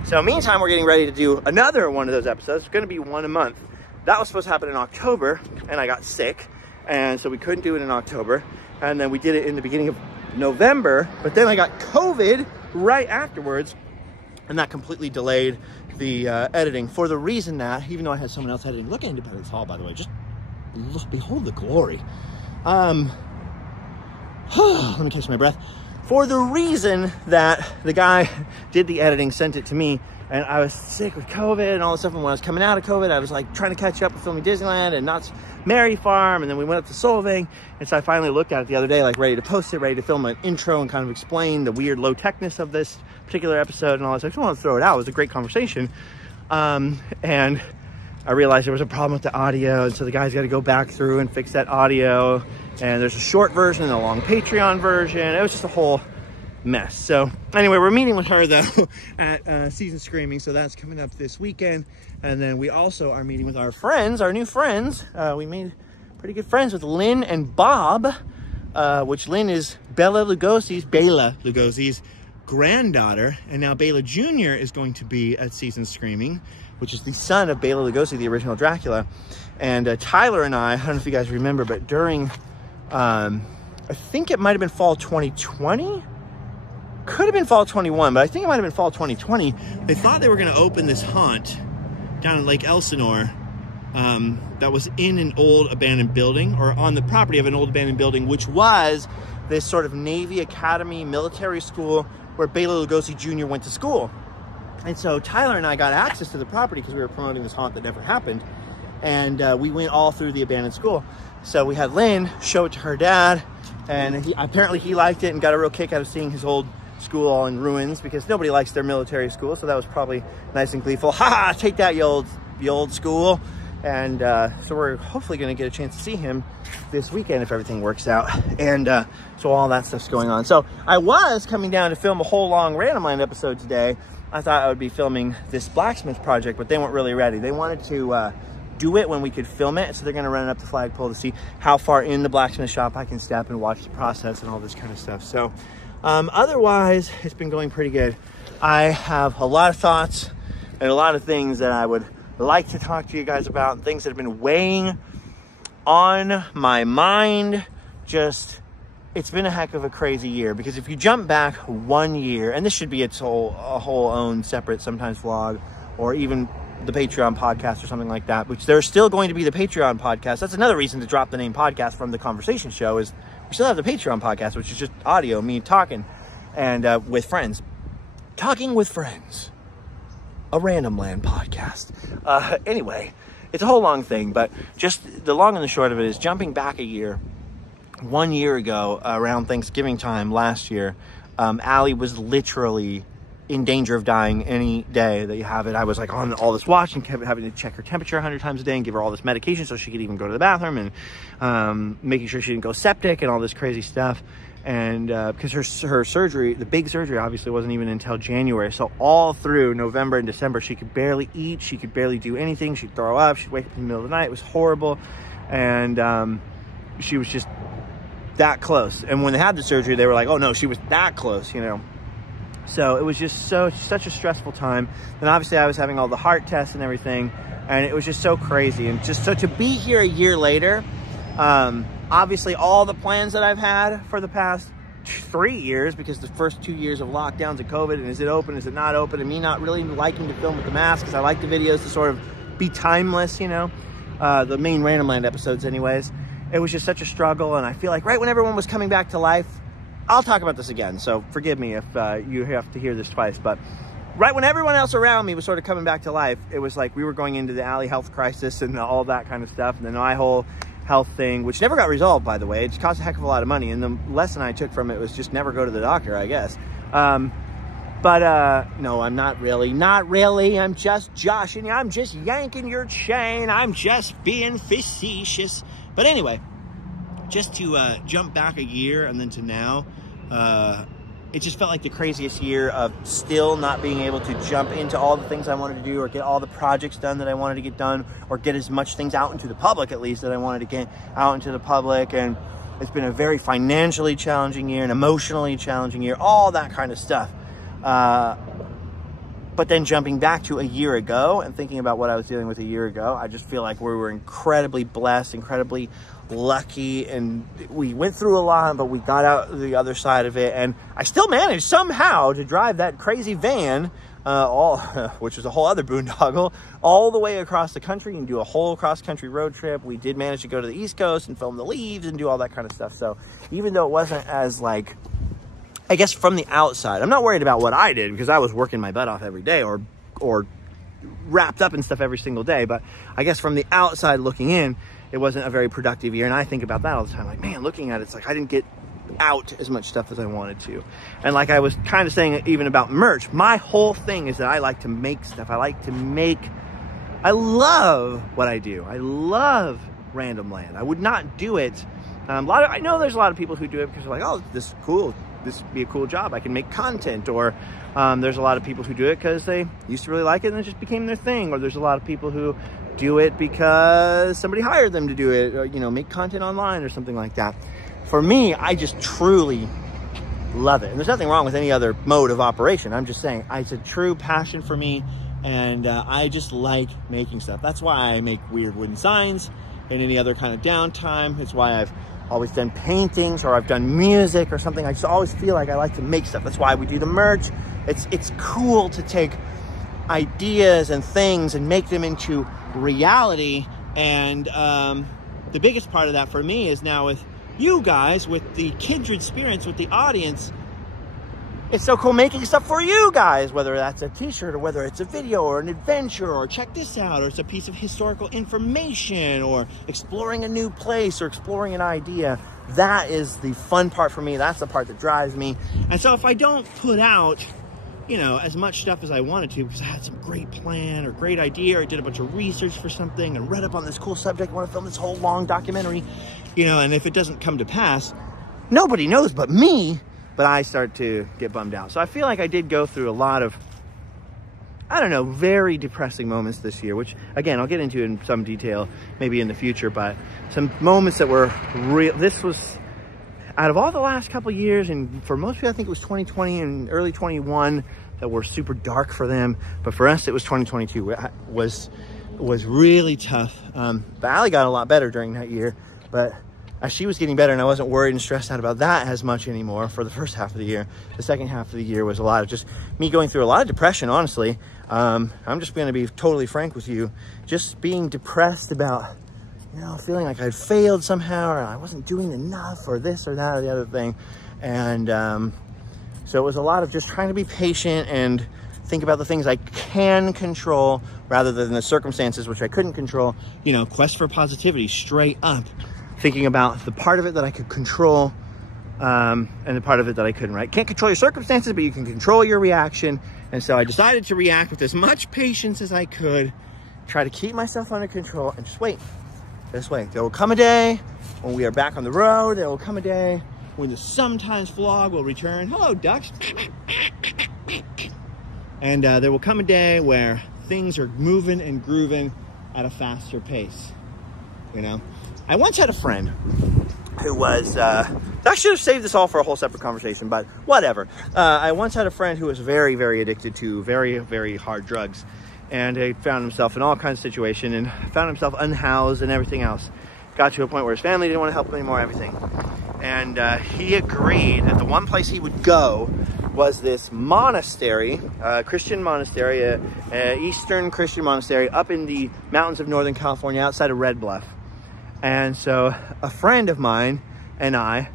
So meantime, we're getting ready to do another one of those episodes. It's gonna be one a month. That was supposed to happen in October, and I got sick, and so we couldn't do it in October. And then we did it in the beginning of November, but then I got COVID right afterwards, and that completely delayed the editing, for the reason that, even though I had someone else editing, look at Independence Hall, by the way, just look, behold the glory. Let me catch my breath. For the reason that the guy did the editing, sent it to me, and I was sick with COVID and all this stuff. And when I was coming out of COVID, I was like trying to catch up with filming Disneyland and Knott's Merry Farm. And then we went up to Solvang. And so I finally looked at it the other day, like ready to post it, ready to film an intro and kind of explain the weird low techness of this particular episode and all that. So I just wanted to throw it out. It was a great conversation. And I realized there was a problem with the audio. And so the guy's got to go back through and fix that audio. And there's a short version and a long Patreon version. It was just a whole mess. So anyway, we're meeting with her though at Season Screaming, so that's coming up this weekend. And then we also are meeting with our friends, our new friends. We made pretty good friends with Lynn and Bob, which Lynn is Bela Lugosi's granddaughter, and now Bela Jr. is going to be at Season Screaming, which is the son of Bela Lugosi, the original Dracula. And Tyler and I don't know if you guys remember, but during I think it might have been fall 2020, could have been fall 21, but I think it might have been fall 2020. They thought they were going to open this haunt down in Lake Elsinore that was in an old abandoned building, or on the property of an old abandoned building, which was this sort of Navy Academy military school where Bela Lugosi Jr. went to school. And so Tyler and I got access to the property because we were promoting this haunt that never happened. And we went all through the abandoned school. So we had Lynn show it to her dad, and apparently he liked it and got a real kick out of seeing his old school all in ruins, because nobody likes their military school. So that was probably nice and gleeful. Ha ha, take that, you old school. And so we're hopefully going to get a chance to see him this weekend if everything works out. And so all that stuff's going on. So I was coming down to film a whole long Random Land episode today. I thought I would be filming this blacksmith project, but they weren't really ready. They wanted to do it when we could film it. So they're going to run it up the flagpole to see how far in the blacksmith shop I can step and watch the process and all this kind of stuff. So otherwise, it's been going pretty good. I have a lot of thoughts and a lot of things that I would like to talk to you guys about, and things that have been weighing on my mind. Just, it's been a heck of a crazy year, because if you jump back 1 year, and this should be its whole own separate sometimes vlog, or even the Patreon podcast or something like that, which there's still going to be the Patreon podcast. That's another reason to drop the name podcast from the conversation show, is we still have the Patreon podcast, which is just audio, me talking and with friends. Talking with friends. A Random Land podcast. Anyway, it's a whole long thing, but just the long and the short of it is, jumping back a year, 1 year ago, around Thanksgiving time last year, Allie was literally in danger of dying any day that you have it. I was like on all this watch and kept having to check her temperature 100 times a day and give her all this medication so she could even go to the bathroom, and making sure she didn't go septic and all this crazy stuff. And because her surgery, the big surgery, obviously wasn't even until January. So all through November and December, she could barely eat. She could barely do anything. She'd throw up. She'd wake up in the middle of the night. It was horrible. And she was just that close. And when they had the surgery, they were like, oh no, she was that close, you know. So it was just such a stressful time. And obviously I was having all the heart tests and everything. And it was just so crazy. And just so to be here a year later, obviously all the plans that I've had for the past 3 years, because the first 2 years of lockdowns and COVID, and is it open, is it not open, and me not really liking to film with the mask, because I like the videos to sort of be timeless, you know, the main Random Land episodes anyways. It was just such a struggle, and I feel like right when everyone was coming back to life, I'll talk about this again, so forgive me if you have to hear this twice, but right when everyone else around me was sort of coming back to life, it was like we were going into the Allie health crisis and all that kind of stuff, and then my whole health thing, which never got resolved, by the way. It just cost a heck of a lot of money, and the lesson I took from it was just never go to the doctor, I guess. No, I'm not really. I'm just joshing you. I'm just yanking your chain. I'm just being facetious. But anyway, just to jump back a year and then to now, it just felt like the craziest year of still not being able to jump into all the things I wanted to do, or get all the projects done that I wanted to get done, or get as much things out into the public, at least, that I wanted to get out into the public. And it's been a very financially challenging year, an emotionally challenging year, all that kind of stuff. But then jumping back to a year ago and thinking about what I was dealing with a year ago, I just feel like we were incredibly blessed, incredibly lucky, and we went through a lot, but we got out the other side of it. And I still managed somehow to drive that crazy van which was a whole other boondoggle, all the way across the country and do a whole cross-country road trip. We did manage to go to the East Coast and film the leaves and do all that kind of stuff. So even though it wasn't as, like, I guess from the outside, I'm not worried about what I did because I was working my butt off every day or wrapped up in stuff every single day. But I guess from the outside looking in, it wasn't a very productive year. And I think about that all the time. Like, man, looking at it, it's like I didn't get out as much stuff as I wanted to. And like I was kind of saying even about merch, my whole thing is that I like to make stuff. I love what I do. I love Random Land. I would not do it. I know there's a lot of people who do it because they're like, oh, this is cool. This would be a cool job. I can make content. Or there's a lot of people who do it because they used to really like it and it just became their thing. Or there's a lot of people who do it because somebody hired them to do it, or, you know, make content online or something like that. For me, I just truly love it. And there's nothing wrong with any other mode of operation. I'm just saying, it's a true passion for me, and I just like making stuff. That's why I make weird wooden signs in any other kind of downtime. It's why I've always done paintings, or I've done music or something. I just always feel like I like to make stuff. That's why we do the merch. It's cool to take ideas and things and make them into reality. And the biggest part of that for me is now with you guys, with the kindred spirits, with the audience. It's so cool making stuff for you guys, whether that's a t-shirt or whether it's a video or an adventure or check this out, or it's a piece of historical information or exploring a new place or exploring an idea. That is the fun part for me. That's the part that drives me. And so if I don't put out, you know, as much stuff as I wanted to because I had some great plan or great idea, or I did a bunch of research for something and read up on this cool subject, I want to film this whole long documentary, you know, and if it doesn't come to pass, nobody knows but me. But I start to get bummed out. So I feel like I did go through a lot of, I don't know, very depressing moments this year, which, again, I'll get into in some detail maybe in the future, but some moments that were real. This was, out of all the last couple of years, and for most people, I think it was 2020 and early 21 that were super dark for them. But for us, it was 2022 was really tough. But Allie got a lot better during that year. But as she was getting better and I wasn't worried and stressed out about that as much anymore for the first half of the year, the second half of the year was a lot of just me going through a lot of depression, honestly. I'm just going to be totally frank with you. Just being depressed about, you know, feeling like I'd failed somehow, or I wasn't doing enough, or this or that or the other thing. And so it was a lot of just trying to be patient and think about the things I can control rather than the circumstances which I couldn't control. You know, quest for positivity, straight up. Thinking about the part of it that I could control and the part of it that I couldn't, right? Can't control your circumstances, but you can control your reaction. And so I decided to react with as much patience as I could, try to keep myself under control and just wait. Just wait. There will come a day when we are back on the road. There will come a day when the sometimes vlog will return. Hello, ducks. And there will come a day where things are moving and grooving at a faster pace, you know? I once had a friend who was, I should have saved this all for a whole separate conversation, but whatever. I once had a friend who was very, very addicted to very, very hard drugs. And he found himself in all kinds of situations and found himself unhoused and everything else. Got to a point where his family didn't want to help him anymore, everything. And he agreed that the one place he would go was this monastery, Christian monastery, Eastern Christian monastery up in the mountains of Northern California outside of Red Bluff. And so a friend of mine and I,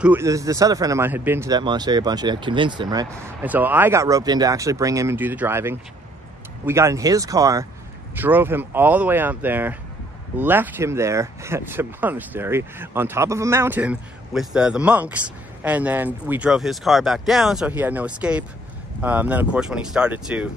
this other friend of mine had been to that monastery a bunch and had convinced him, right? And so I got roped in to actually bring him and do the driving. We got in his car, drove him all the way up there, left him there at the monastery on top of a mountain with the monks. And then we drove his car back down so he had no escape. Then of course, when he started to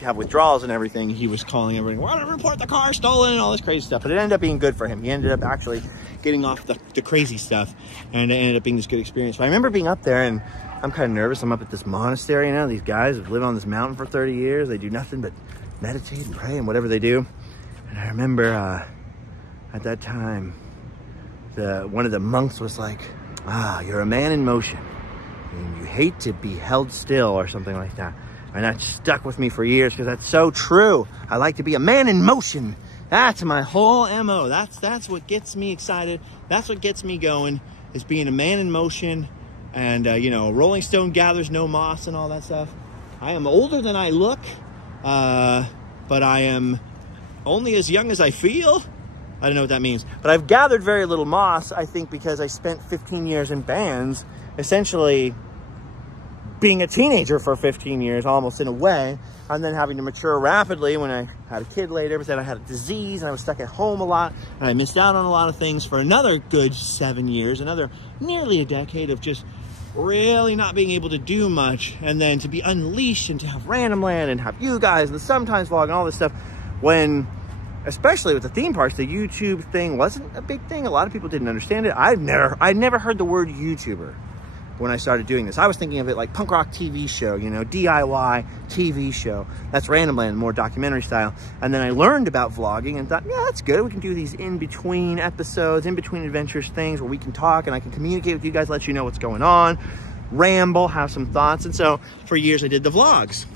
have withdrawals and everything, he was calling everybody, "Want to report the car stolen," and all this crazy stuff. But it ended up being good for him. He ended up actually getting off the crazy stuff, and it ended up being this good experience. But I remember being up there, and I'm kind of nervous. I'm up at this monastery, you know, these guys have lived on this mountain for 30 years. They do nothing but meditate and pray and whatever they do. And I remember at that time, one of the monks was like, "You're a man in motion, and you hate to be held still," or something like that. And that stuck with me for years because that's so true. I like to be a man in motion. That's my whole MO. That's what gets me excited. That's what gets me going, is being a man in motion. And, you know, Rolling Stone gathers no moss and all that stuff. I am older than I look, but I am only as young as I feel. I don't know what that means, but I've gathered very little moss, I think, because I spent 15 years in bands, essentially being a teenager for 15 years, almost in a way, and then having to mature rapidly when I had a kid later, but then I had a disease and I was stuck at home a lot, and I missed out on a lot of things for another good 7 years, another nearly a decade of just really not being able to do much, and then to be unleashed and to have Random Land and have you guys and the Sometimes Vlog and all this stuff, when, especially with the theme parks, the YouTube thing wasn't a big thing. A lot of people didn't understand it. I'd never heard the word YouTuber when I started doing this. I was thinking of it like punk rock TV show, you know, DIY TV show. That's Random Land, more documentary style. And then I learned about vlogging and thought, yeah, that's good. We can do these in between episodes, in between adventures things where we can talk and I can communicate with you guys, let you know what's going on, ramble, have some thoughts. And so for years I did the vlogs.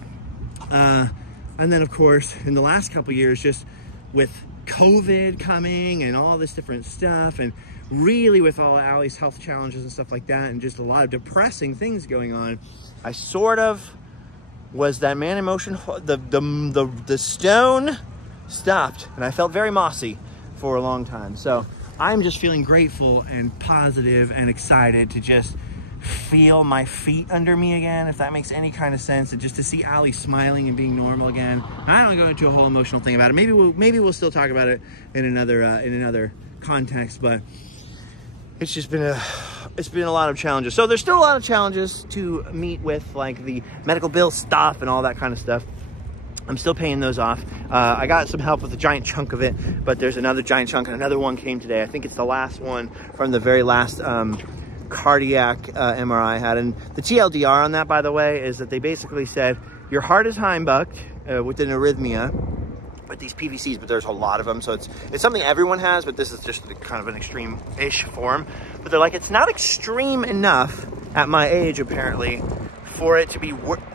And then of course, in the last couple years, just with COVID coming and all this different stuff, and really with all Allie's health challenges and stuff like that, and just a lot of depressing things going on, I sort of was that man in motion. The stone stopped and I felt very mossy for a long time. So I'm just feeling grateful and positive and excited to just feel my feet under me again, if that makes any kind of sense, and just to see Allie smiling and being normal again. I don't go into a whole emotional thing about it. Maybe we'll still talk about it in another context, but it's just been a lot of challenges. So there's still a lot of challenges to meet with, like the medical bill stuff and all that kind of stuff. I'm still paying those off. I got some help with a giant chunk of it, but there's another giant chunk, and another one came today. I think it's the last one from the very last cardiac MRI I had. And the TLDR on that, by the way, is that they basically said your heart is heimbucked with an arrhythmia with these PVCs, but there's a lot of them, so it's something everyone has, but this is just kind of an extreme-ish form. But they're like, it's not extreme enough at my age, apparently, for it to be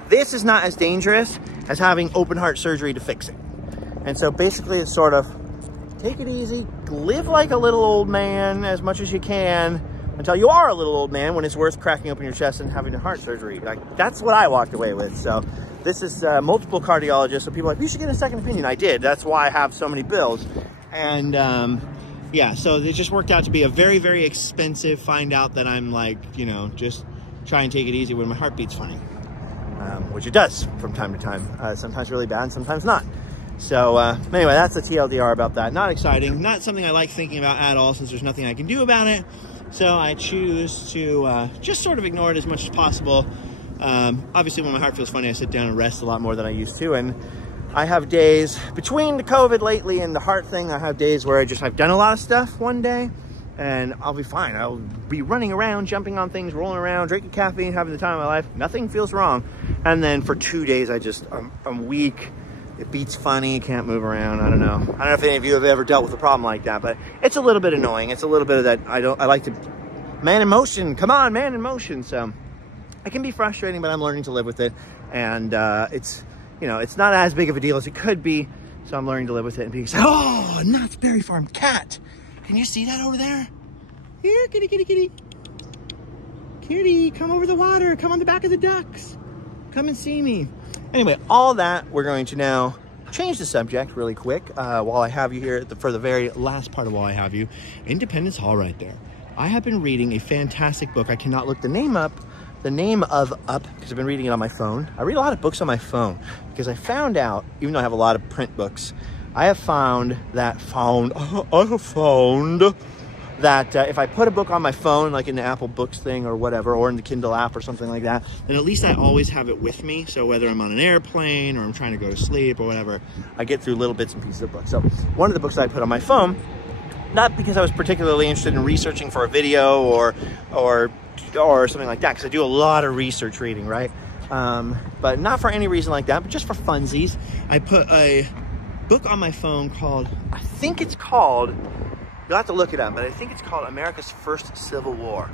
this is not as dangerous as having open heart surgery to fix it. And so basically it's sort of take it easy, live like a little old man as much as you can until you are a little old man, when it's worth cracking open your chest and having a heart surgery. Like, that's what I walked away with. So this is multiple cardiologists, so people are like, you should get a second opinion. I did. That's why I have so many bills. And yeah, so it just worked out to be a very, very expensive find out that I'm like, you know, just try and take it easy when my heart beats funny, which it does from time to time. Sometimes really bad, sometimes not. So anyway, that's the TLDR about that. Not exciting, not something I like thinking about at all, since there's nothing I can do about it. So I choose to just sort of ignore it as much as possible. Obviously, when my heart feels funny, I sit down and rest a lot more than I used to. And I have days between the COVID lately and the heart thing, I have days where I've done a lot of stuff one day and I'll be fine. I'll be running around, jumping on things, rolling around, drinking caffeine, having the time of my life. Nothing feels wrong. And then for 2 days, I'm weak. It beats funny, can't move around. I don't know if any of you have ever dealt with a problem like that, but it's a little bit annoying. It's a little bit of that, I like to, man in motion, come on, man in motion. So it can be frustrating, but I'm learning to live with it. And it's, you know, it's not as big of a deal as it could be. So I'm learning to live with it and being like, oh, Knott's Berry Farm cat. Can you see that over there? Here, kitty, kitty, kitty. Kitty, come over the water. Come on the back of the ducks. Come and see me. Anyway, all that, we're going to now change the subject really quick while I have you here for the very last part of while I have you. Independence Hall right there. I have been reading a fantastic book. I cannot look the name up because I've been reading it on my phone. I read a lot of books on my phone because I found out, even though I have a lot of print books, I have found that if I put a book on my phone, like in the Apple Books thing or whatever, or in the Kindle app or something like that, then at least I always have it with me. So whether I'm on an airplane or I'm trying to go to sleep or whatever, I get through little bits and pieces of books. So one of the books I put on my phone, not because I was particularly interested in researching for a video or something like that, because I do a lot of research reading, right? But not for any reason like that, but just for funsies. I put a book on my phone called, you'll have to look it up, but I think it's called America's First Civil War.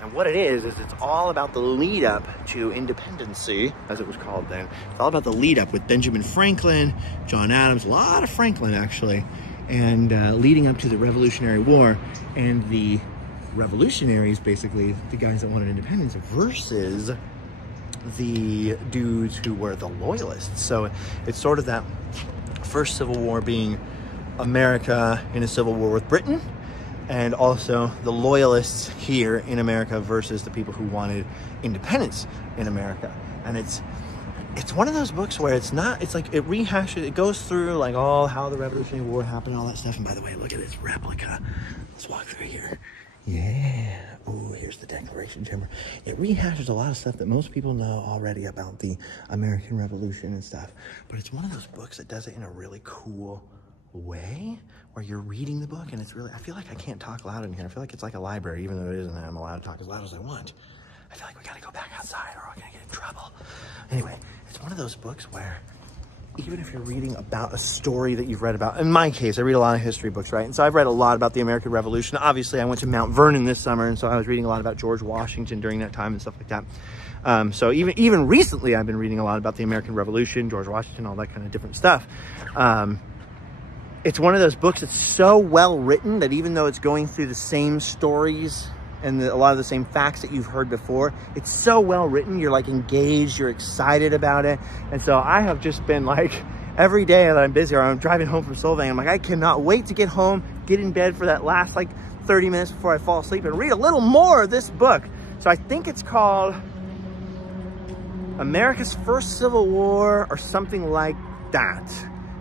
And what it is it's all about the lead up to independency, as it was called then. It's all about the lead up with Benjamin Franklin, John Adams, a lot of Franklin actually, and leading up to the Revolutionary War. And the revolutionaries, basically the guys that wanted independence, versus the dudes who were the loyalists. So it's sort of that first Civil War being America in a civil war with Britain, and also the loyalists here in America versus the people who wanted independence in America. And it's one of those books where it's like it rehashes, it goes through like all how the Revolutionary War happened and all that stuff. And by the way, look at this replica. Let's walk through here. Yeah. Oh, here's the Declaration Chamber. It rehashes a lot of stuff that most people know already about the American Revolution and stuff. But it's one of those books that does it in a really cool way, where you're reading the book and it's really, I feel like I can't talk loud in here. I feel like it's like a library, even though it isn't. I'm allowed to talk as loud as I want. I feel like we gotta go back outside or we're gonna get in trouble. Anyway, it's one of those books where even if you're reading about a story that you've read about, in my case, I read a lot of history books, right? And so I've read a lot about the American Revolution. Obviously, I went to Mount Vernon this summer, and so I was reading a lot about George Washington during that time and stuff like that. So even recently, I've been reading a lot about the American Revolution, George Washington, all that kind of different stuff. It's one of those books that's so well written that even though it's going through the same stories and a lot of the same facts that you've heard before, it's so well written, you're like engaged, you're excited about it. And so I have just been like, every day that I'm busy or I'm driving home from Solvang, I'm like, I cannot wait to get home, get in bed for that last like 30 minutes before I fall asleep and read a little more of this book. So I think it's called America's First Civil War or something like that.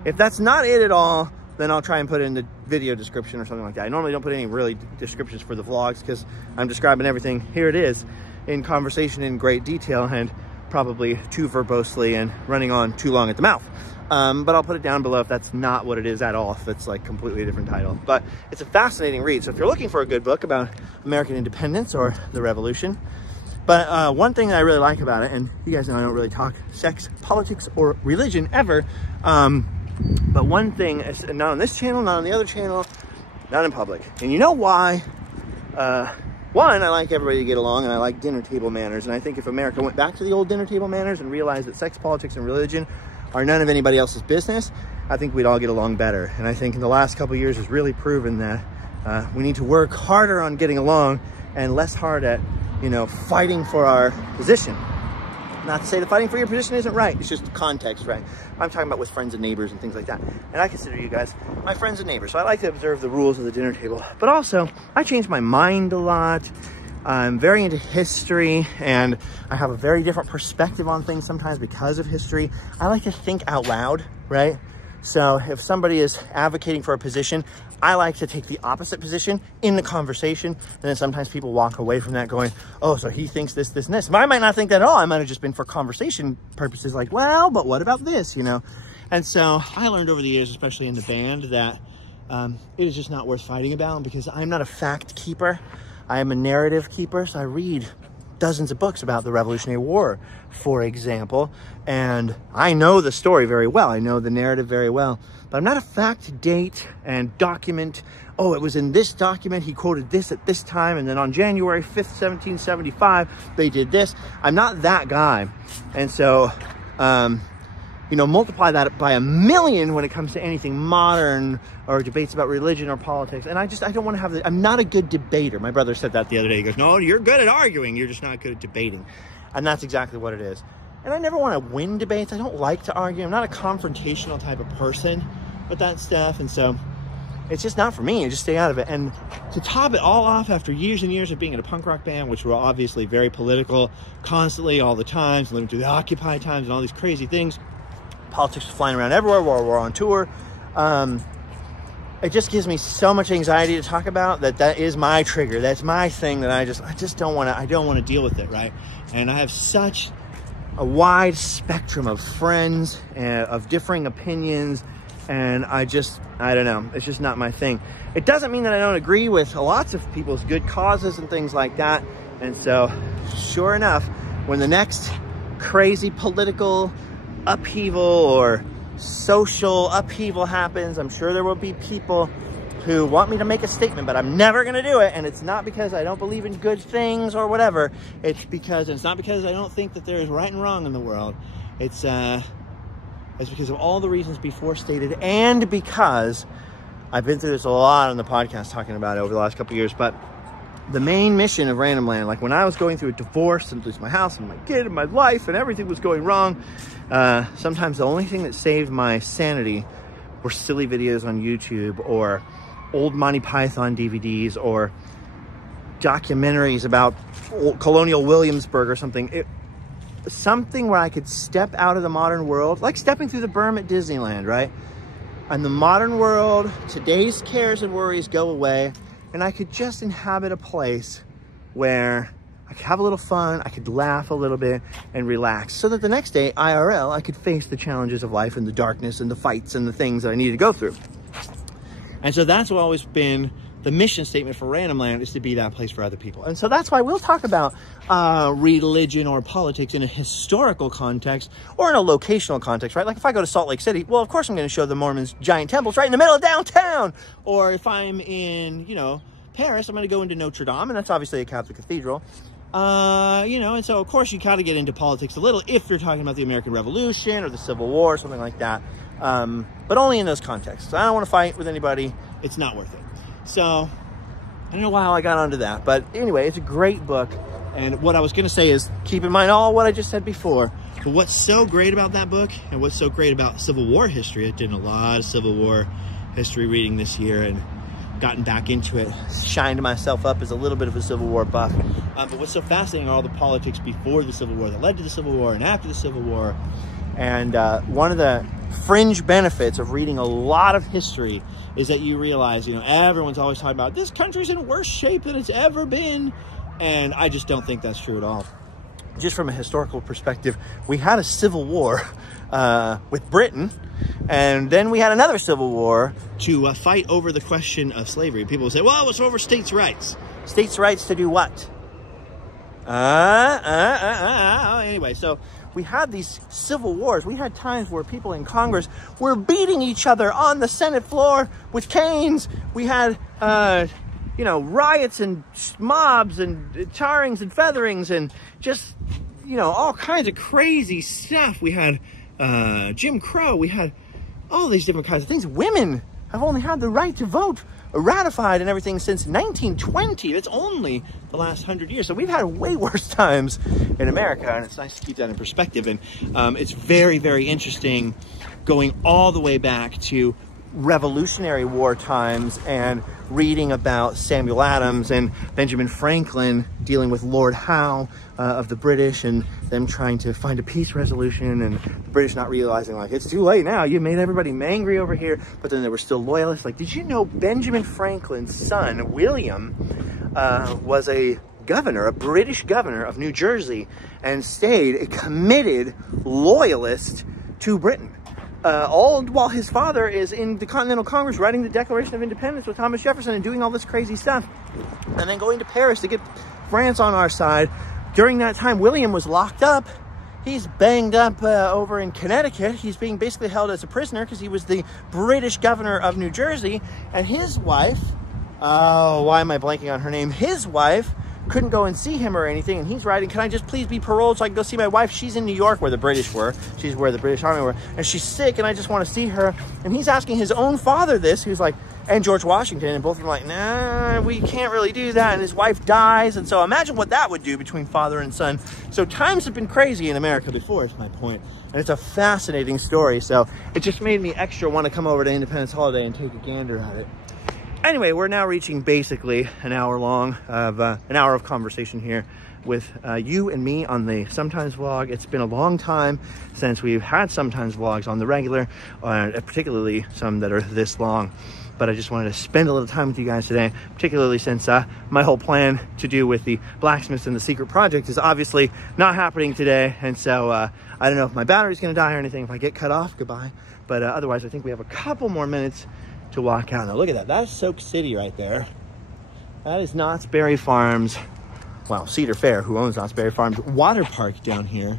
If that's not it at all, then I'll try and put it in the video description or something like that. I normally don't put any really descriptions for the vlogs because I'm describing everything. Here it is in conversation in great detail and probably too verbosely and running on too long at the mouth. But I'll put it down below if that's not what it is at all, if it's like completely a different title. But it's a fascinating read. So if you're looking for a good book about American independence or the Revolution. But one thing that I really like about it, and you guys know I don't really talk sex, politics, or religion ever, but one thing, is not on this channel, not on the other channel, not in public. And you know why? One, I like everybody to get along, and I like dinner table manners. And I think if America went back to the old dinner table manners and realized that sex, politics, and religion are none of anybody else's business, I think we'd all get along better. And I think in the last couple of years has really proven that we need to work harder on getting along and less hard at, you know, fighting for our position. Not to say that fighting for your position isn't right. It's just context, right? I'm talking about with friends and neighbors and things like that. And I consider you guys my friends and neighbors. So I like to observe the rules of the dinner table. But also, I change my mind a lot. I'm very into history, and I have a very different perspective on things sometimes because of history. I like to think out loud, right? So if somebody is advocating for a position, I like to take the opposite position in the conversation. And then sometimes people walk away from that going, oh, so he thinks this, this, and this. But I might not think that at all. I might have just been for conversation purposes like, well, but what about this, you know? And so I learned over the years, especially in the band, that it is just not worth fighting about because I'm not a fact keeper. I am a narrative keeper. So I read dozens of books about the Revolutionary War, for example, and I know the story very well. I know the narrative very well, but I'm not a fact, date, and document. Oh, it was in this document, he quoted this at this time, and then on January 5th, 1775, they did this. I'm not that guy. And so, you know, multiply that by 1,000,000 when it comes to anything modern or debates about religion or politics. And I don't want to have I'm not a good debater. My brother said that the other day. He goes, no, you're good at arguing. You're just not good at debating. And that's exactly what it is. And I never want to win debates. I don't like to argue. I'm not a confrontational type of person with that stuff. And so it's just not for me. I just stay out of it. And to top it all off, after years and years of being in a punk rock band, which were obviously very political, constantly, all the time, living through the Occupy times and all these crazy things, politics was flying around everywhere while we're on tour. It just gives me so much anxiety to talk about that is my trigger. That's my thing that I just don't want to deal with it, right? And I have such a wide spectrum of friends and of differing opinions, and I don't know. It's just not my thing. It doesn't mean that I don't agree with lots of people's good causes and things like that. And so, sure enough, when the next crazy political upheaval or social upheaval happens, I'm sure there will be people who want me to make a statement, but I'm never going to do it. And it's not because I don't believe in good things or whatever. It's not because I don't think that there is right and wrong in the world. It's because of all the reasons before stated, and because I've been through this a lot on the podcast talking about it over the last couple of years. But the main mission of Random Land, like when I was going through a divorce and losing my house and my kid and my life and everything was going wrong, sometimes the only thing that saved my sanity were silly videos on YouTube or old Monty Python DVDs or documentaries about colonial Williamsburg or something. Something where I could step out of the modern world, like stepping through the berm at Disneyland, right? And the modern world, today's cares and worries go away, and I could just inhabit a place where I could have a little fun, I could laugh a little bit and relax, so that the next day, IRL, I could face the challenges of life and the darkness and the fights and the things that I needed to go through. And so that's always been the mission statement for Random Land, is to be that place for other people. And so that's why we'll talk about religion or politics in a historical context or in a locational context, right? Like if I go to Salt Lake City, well, of course I'm going to show the Mormons giant temples right in the middle of downtown. Or if I'm in, you know, Paris, I'm going to go into Notre Dame, and that's obviously a Catholic cathedral. You know, and so of course you got to get into politics a little if you're talking about the American Revolution or the Civil War or something like that. But only in those contexts. I don't want to fight with anybody. It's not worth it. So I don't know how I got onto that, but anyway, it's a great book. And what I was going to say is keep in mind all what I just said before. But what's so great about that book and what's so great about Civil War history, I did a lot of Civil War history reading this year and gotten back into it, shined myself up as a little bit of a Civil War buff. But what's so fascinating are all the politics before the Civil War that led to the Civil War and after the Civil War. And one of the fringe benefits of reading a lot of history is that you realize, you know, everyone's always talking about this country's in worse shape than it's ever been. And I just don't think that's true at all. Just from a historical perspective, we had a civil war with Britain, and then we had another civil war to fight over the question of slavery. People will say, well, it's over states' rights. States' rights to do what? Anyway, so we had these civil wars. We had times where people in Congress were beating each other on the Senate floor with canes. We had, you know, riots and mobs and tarrings and featherings and just, you know, all kinds of crazy stuff. We had Jim Crow. We had all these different kinds of things. Women have only had the right to vote ratified and everything since 1920. That's only the last 100 years. So we've had way worse times in America, and it's nice to keep that in perspective. And it's very, very interesting going all the way back to Revolutionary War times and reading about Samuel Adams and Benjamin Franklin dealing with Lord Howe of the British and them trying to find a peace resolution, and the British not realizing, like, it's too late now, you made everybody angry over here. But then there were still loyalists. Like, did you know Benjamin Franklin's son William was a governor, a British governor of New Jersey, and stayed a committed loyalist to Britain? All while his father is in the Continental Congress writing the Declaration of Independence with Thomas Jefferson and doing all this crazy stuff, and then going to Paris to get France on our side. During that time, William was locked up. He's banged up over in Connecticut. He's being basically held as a prisoner because he was the British governor of New Jersey, and his wife, oh, why am I blanking on her name? His wife couldn't go and see him or anything, and he's writing, can I just please be paroled so I can go see my wife? She's in New York where the British were. She's where the British Army were, and she's sick, and I just want to see her. And he's asking his own father this, who's like, and George Washington, and both of them are like, nah, we can't really do that. And his wife dies, and so imagine what that would do between father and son. So times have been crazy in America before, is my point. And it's a fascinating story, so it just made me extra want to come over to Independence Holiday and take a gander at it. Anyway, we're now reaching basically an hour of conversation here with you and me on the Sometimes vlog. It's been a long time since we've had Sometimes vlogs on the regular, particularly some that are this long. But I just wanted to spend a little time with you guys today, particularly since my whole plan to do with the blacksmiths and the secret project is obviously not happening today. And so I don't know if my battery's going to die or anything. If I get cut off, goodbye. But otherwise, I think we have a couple more minutes to walk out. Now look at that. That's Soak City right there. That is Knott's Berry Farms, well, Cedar Fair, who owns Knott's Berry Farms, water park down here.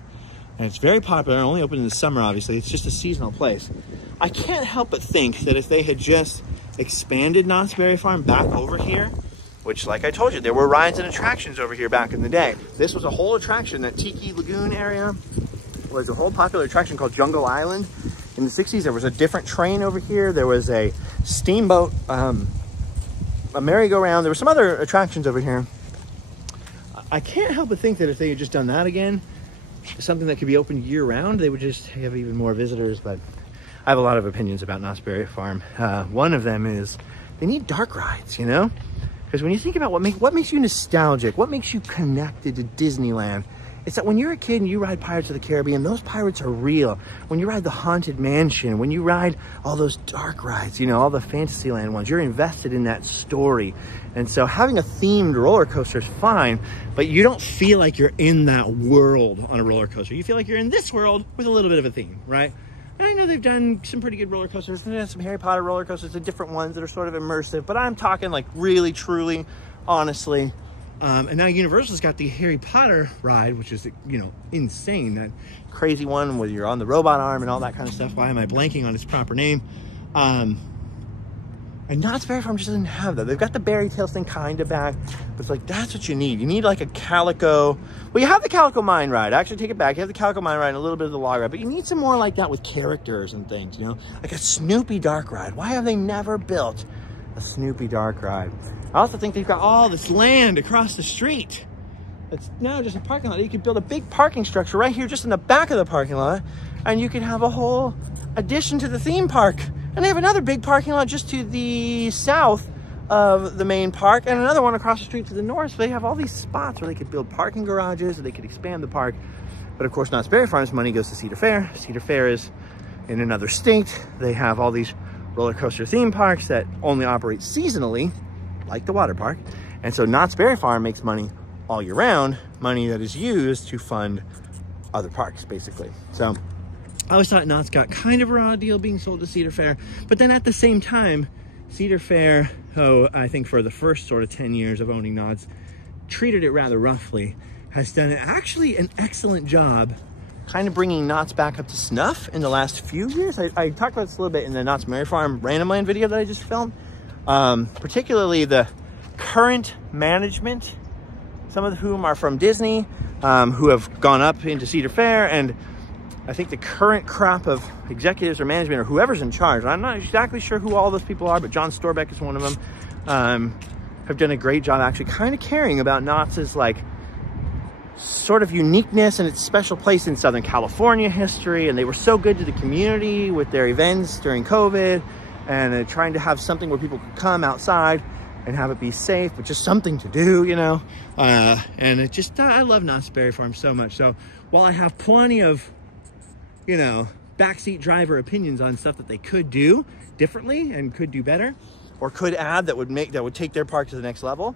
And it's very popular, only open in the summer, obviously. It's just a seasonal place. I can't help but think that if they had just expanded Knott's Berry Farm back over here, which, like I told you, there were rides and attractions over here back in the day. This was a whole attraction. That Tiki Lagoon area was a whole popular attraction called Jungle Island. In the 60s, there was a different train over here. There was a steamboat, a merry-go-round. There were some other attractions over here. I can't help but think that if they had just done that again, something that could be open year round, they would just have even more visitors. But I have a lot of opinions about Knott's Berry Farm. One of them is they need dark rides, you know? Because when you think about what makes you nostalgic, what makes you connected to Disneyland, it's that when you're a kid and you ride Pirates of the Caribbean, those pirates are real. When you ride the Haunted Mansion, when you ride all those dark rides, you know, all the Fantasyland ones, you're invested in that story. And so having a themed roller coaster is fine, but you don't feel like you're in that world on a roller coaster. You feel like you're in this world with a little bit of a theme, right? And I know they've done some pretty good roller coasters. They've done some Harry Potter roller coasters, the different ones that are sort of immersive, but I'm talking like really, truly, honestly. And now Universal's got the Harry Potter ride, which is, you know, insane. That crazy one where you're on the robot arm and all that kind of stuff. Why am I blanking on its proper name? And Knott's Berry Farm just doesn't have that. They've got the Berry Tales thing kind of back, but it's like, that's what you need. You need like a Calico. Well, you have the Calico Mine ride. Actually, take it back. You have the Calico Mine ride and a little bit of the log ride, but you need some more like that with characters and things, you know? Like a Snoopy dark ride. Why have they never built a Snoopy dark ride? I also think they've got all this land across the street. It's now just a parking lot. You could build a big parking structure right here just in the back of the parking lot, and you could have a whole addition to the theme park. And they have another big parking lot just to the south of the main park and another one across the street to the north. So they have all these spots where they could build parking garages, or they could expand the park. But of course, Knott's Berry Farm's money goes to Cedar Fair. Cedar Fair is in another state. They have all these roller coaster theme parks that only operate seasonally, like the water park. And so Knott's Berry Farm makes money all year round, money that is used to fund other parks, basically. So I always thought Knott's got kind of a raw deal being sold to Cedar Fair, but then at the same time, Cedar Fair, I think for the first sort of 10 years of owning Knott's, treated it rather roughly, has done actually an excellent job kind of bringing Knott's back up to snuff in the last few years. I talked about this a little bit in the Knott's Berry Farm Random Land video that I just filmed. Particularly the current management, some of whom are from Disney, who have gone up into Cedar Fair, and I think the current crop of executives or management or whoever's in charge, I'm not exactly sure who all those people are, but John Storbeck is one of them, have done a great job actually kind of caring about Knott's like sort of uniqueness and its special place in Southern California history. And they were so good to the community with their events during COVID, and trying to have something where people could come outside and have it be safe, but just something to do, you know? And it just, I love Knott's Berry Farm so much. So while I have plenty of, you know, backseat driver opinions on stuff that they could do differently and could do better, or could add that would take their park to the next level,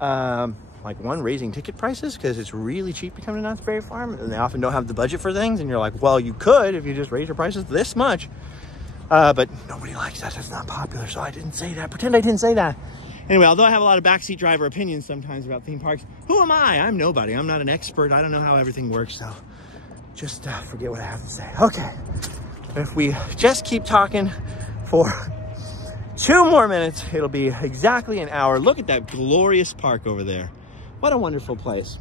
like one, raising ticket prices, because it's really cheap to come to Knott's Berry Farm, and they often don't have the budget for things, and you're like, well, you could if you just raise your prices this much. But nobody likes that. It's not popular, so I didn't say that. Pretend I didn't say that. Anyway, although I have a lot of backseat driver opinions sometimes about theme parks, who am I? I'm nobody. I'm not an expert. I don't know how everything works, so just forget what I have to say. Okay, if we just keep talking for 2 more minutes, it'll be exactly an hour. Look at that glorious park over there. What a wonderful place.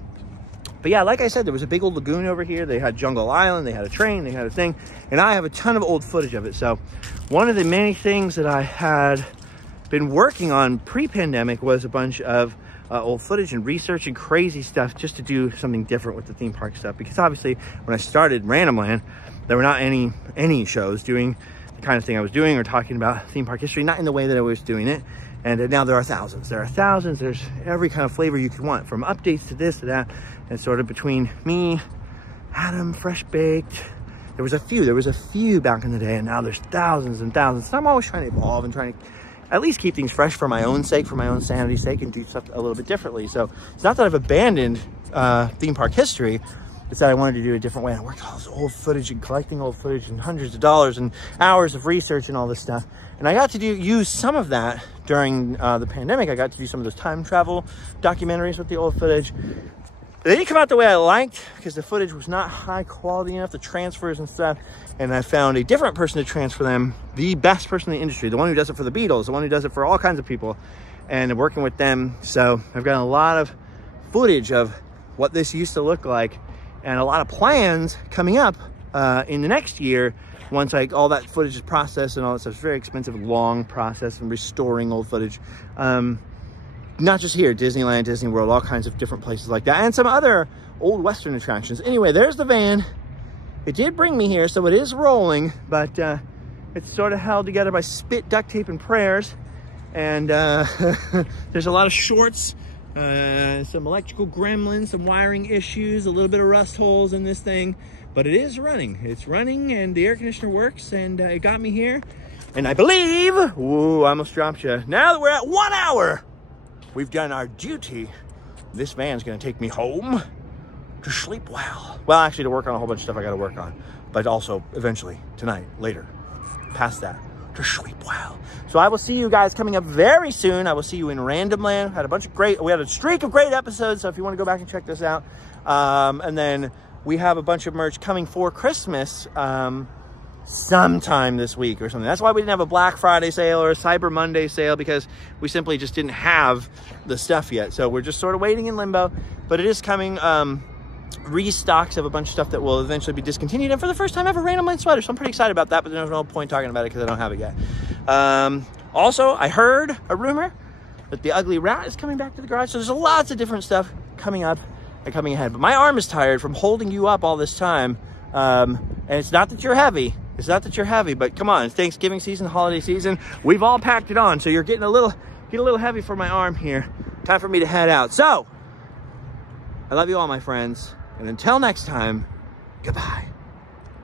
But yeah, like I said, there was a big old lagoon over here. They had Jungle Island, they had a train, they had a thing, and I have a ton of old footage of it. So one of the many things that I had been working on pre-pandemic was a bunch of old footage and research and crazy stuff just to do something different with the theme park stuff. Because obviously when I started Random Land, there were not any shows doing the kind of thing I was doing or talking about theme park history, not in the way that I was doing it. And now there are thousands. There are thousands. There's every kind of flavor you could want, from updates to this to that. And sort of between me, Adam, Fresh Baked, there was a few back in the day, and now there's thousands and thousands. So I'm always trying to evolve and trying to at least keep things fresh for my own sake, for my own sanity's sake, and do stuff a little bit differently. So it's not that I've abandoned theme park history. It's that I wanted to do it a different way. I worked on all this old footage and collecting old footage and hundreds of dollars and hours of research and all this stuff. And I got to use some of that during the pandemic. I got to do some of those time travel documentaries with the old footage. They didn't come out the way I liked because the footage was not high quality enough, the transfers and stuff. And I found a different person to transfer them, the best person in the industry, the one who does it for the Beatles, the one who does it for all kinds of people, and working with them. So I've got a lot of footage of what this used to look like, and a lot of plans coming up in the next year once all that footage is processed and all that stuff. It's a very expensive, long process, and restoring old footage. not just here, Disneyland, Disney World, all kinds of different places like that, and some other old Western attractions. Anyway, there's the van. It did bring me here, so it is rolling, but it's sort of held together by spit, duct tape, and prayers. And there's a lot of shorts, some electrical gremlins, some wiring issues, a little bit of rust holes in this thing, but it is running. It's running, and the air conditioner works, and it got me here. And I believe, ooh, I almost dropped you. Now that we're at 1 hour, we've done our duty. This van's gonna take me home to sleep well. Well, actually to work on a whole bunch of stuff I gotta work on, but also eventually tonight, later, past that, to sleep well. So I will see you guys coming up very soon. I will see you in Random Land. We had a streak of great episodes, so if you want to go back and check this out. And then we have a bunch of merch coming for Christmas sometime this week or something. That's why we didn't have a Black Friday sale or a Cyber Monday sale, because we simply just didn't have the stuff yet. So we're just sort of waiting in limbo, but it is coming. Restocks of a bunch of stuff that will eventually be discontinued, and for the first time ever, Random Land sweater. So I'm pretty excited about that, but there's no point talking about it because I don't have it yet. Also, I heard a rumor that the Ugly Rat is coming back to the garage. So there's lots of different stuff coming up and coming ahead. But my arm is tired from holding you up all this time. And it's not that you're heavy. It's not that you're heavy, but come on, it's Thanksgiving season, holiday season. We've all packed it on, so you're getting a little heavy for my arm here. Time for me to head out. So I love you all, my friends. And until next time, goodbye.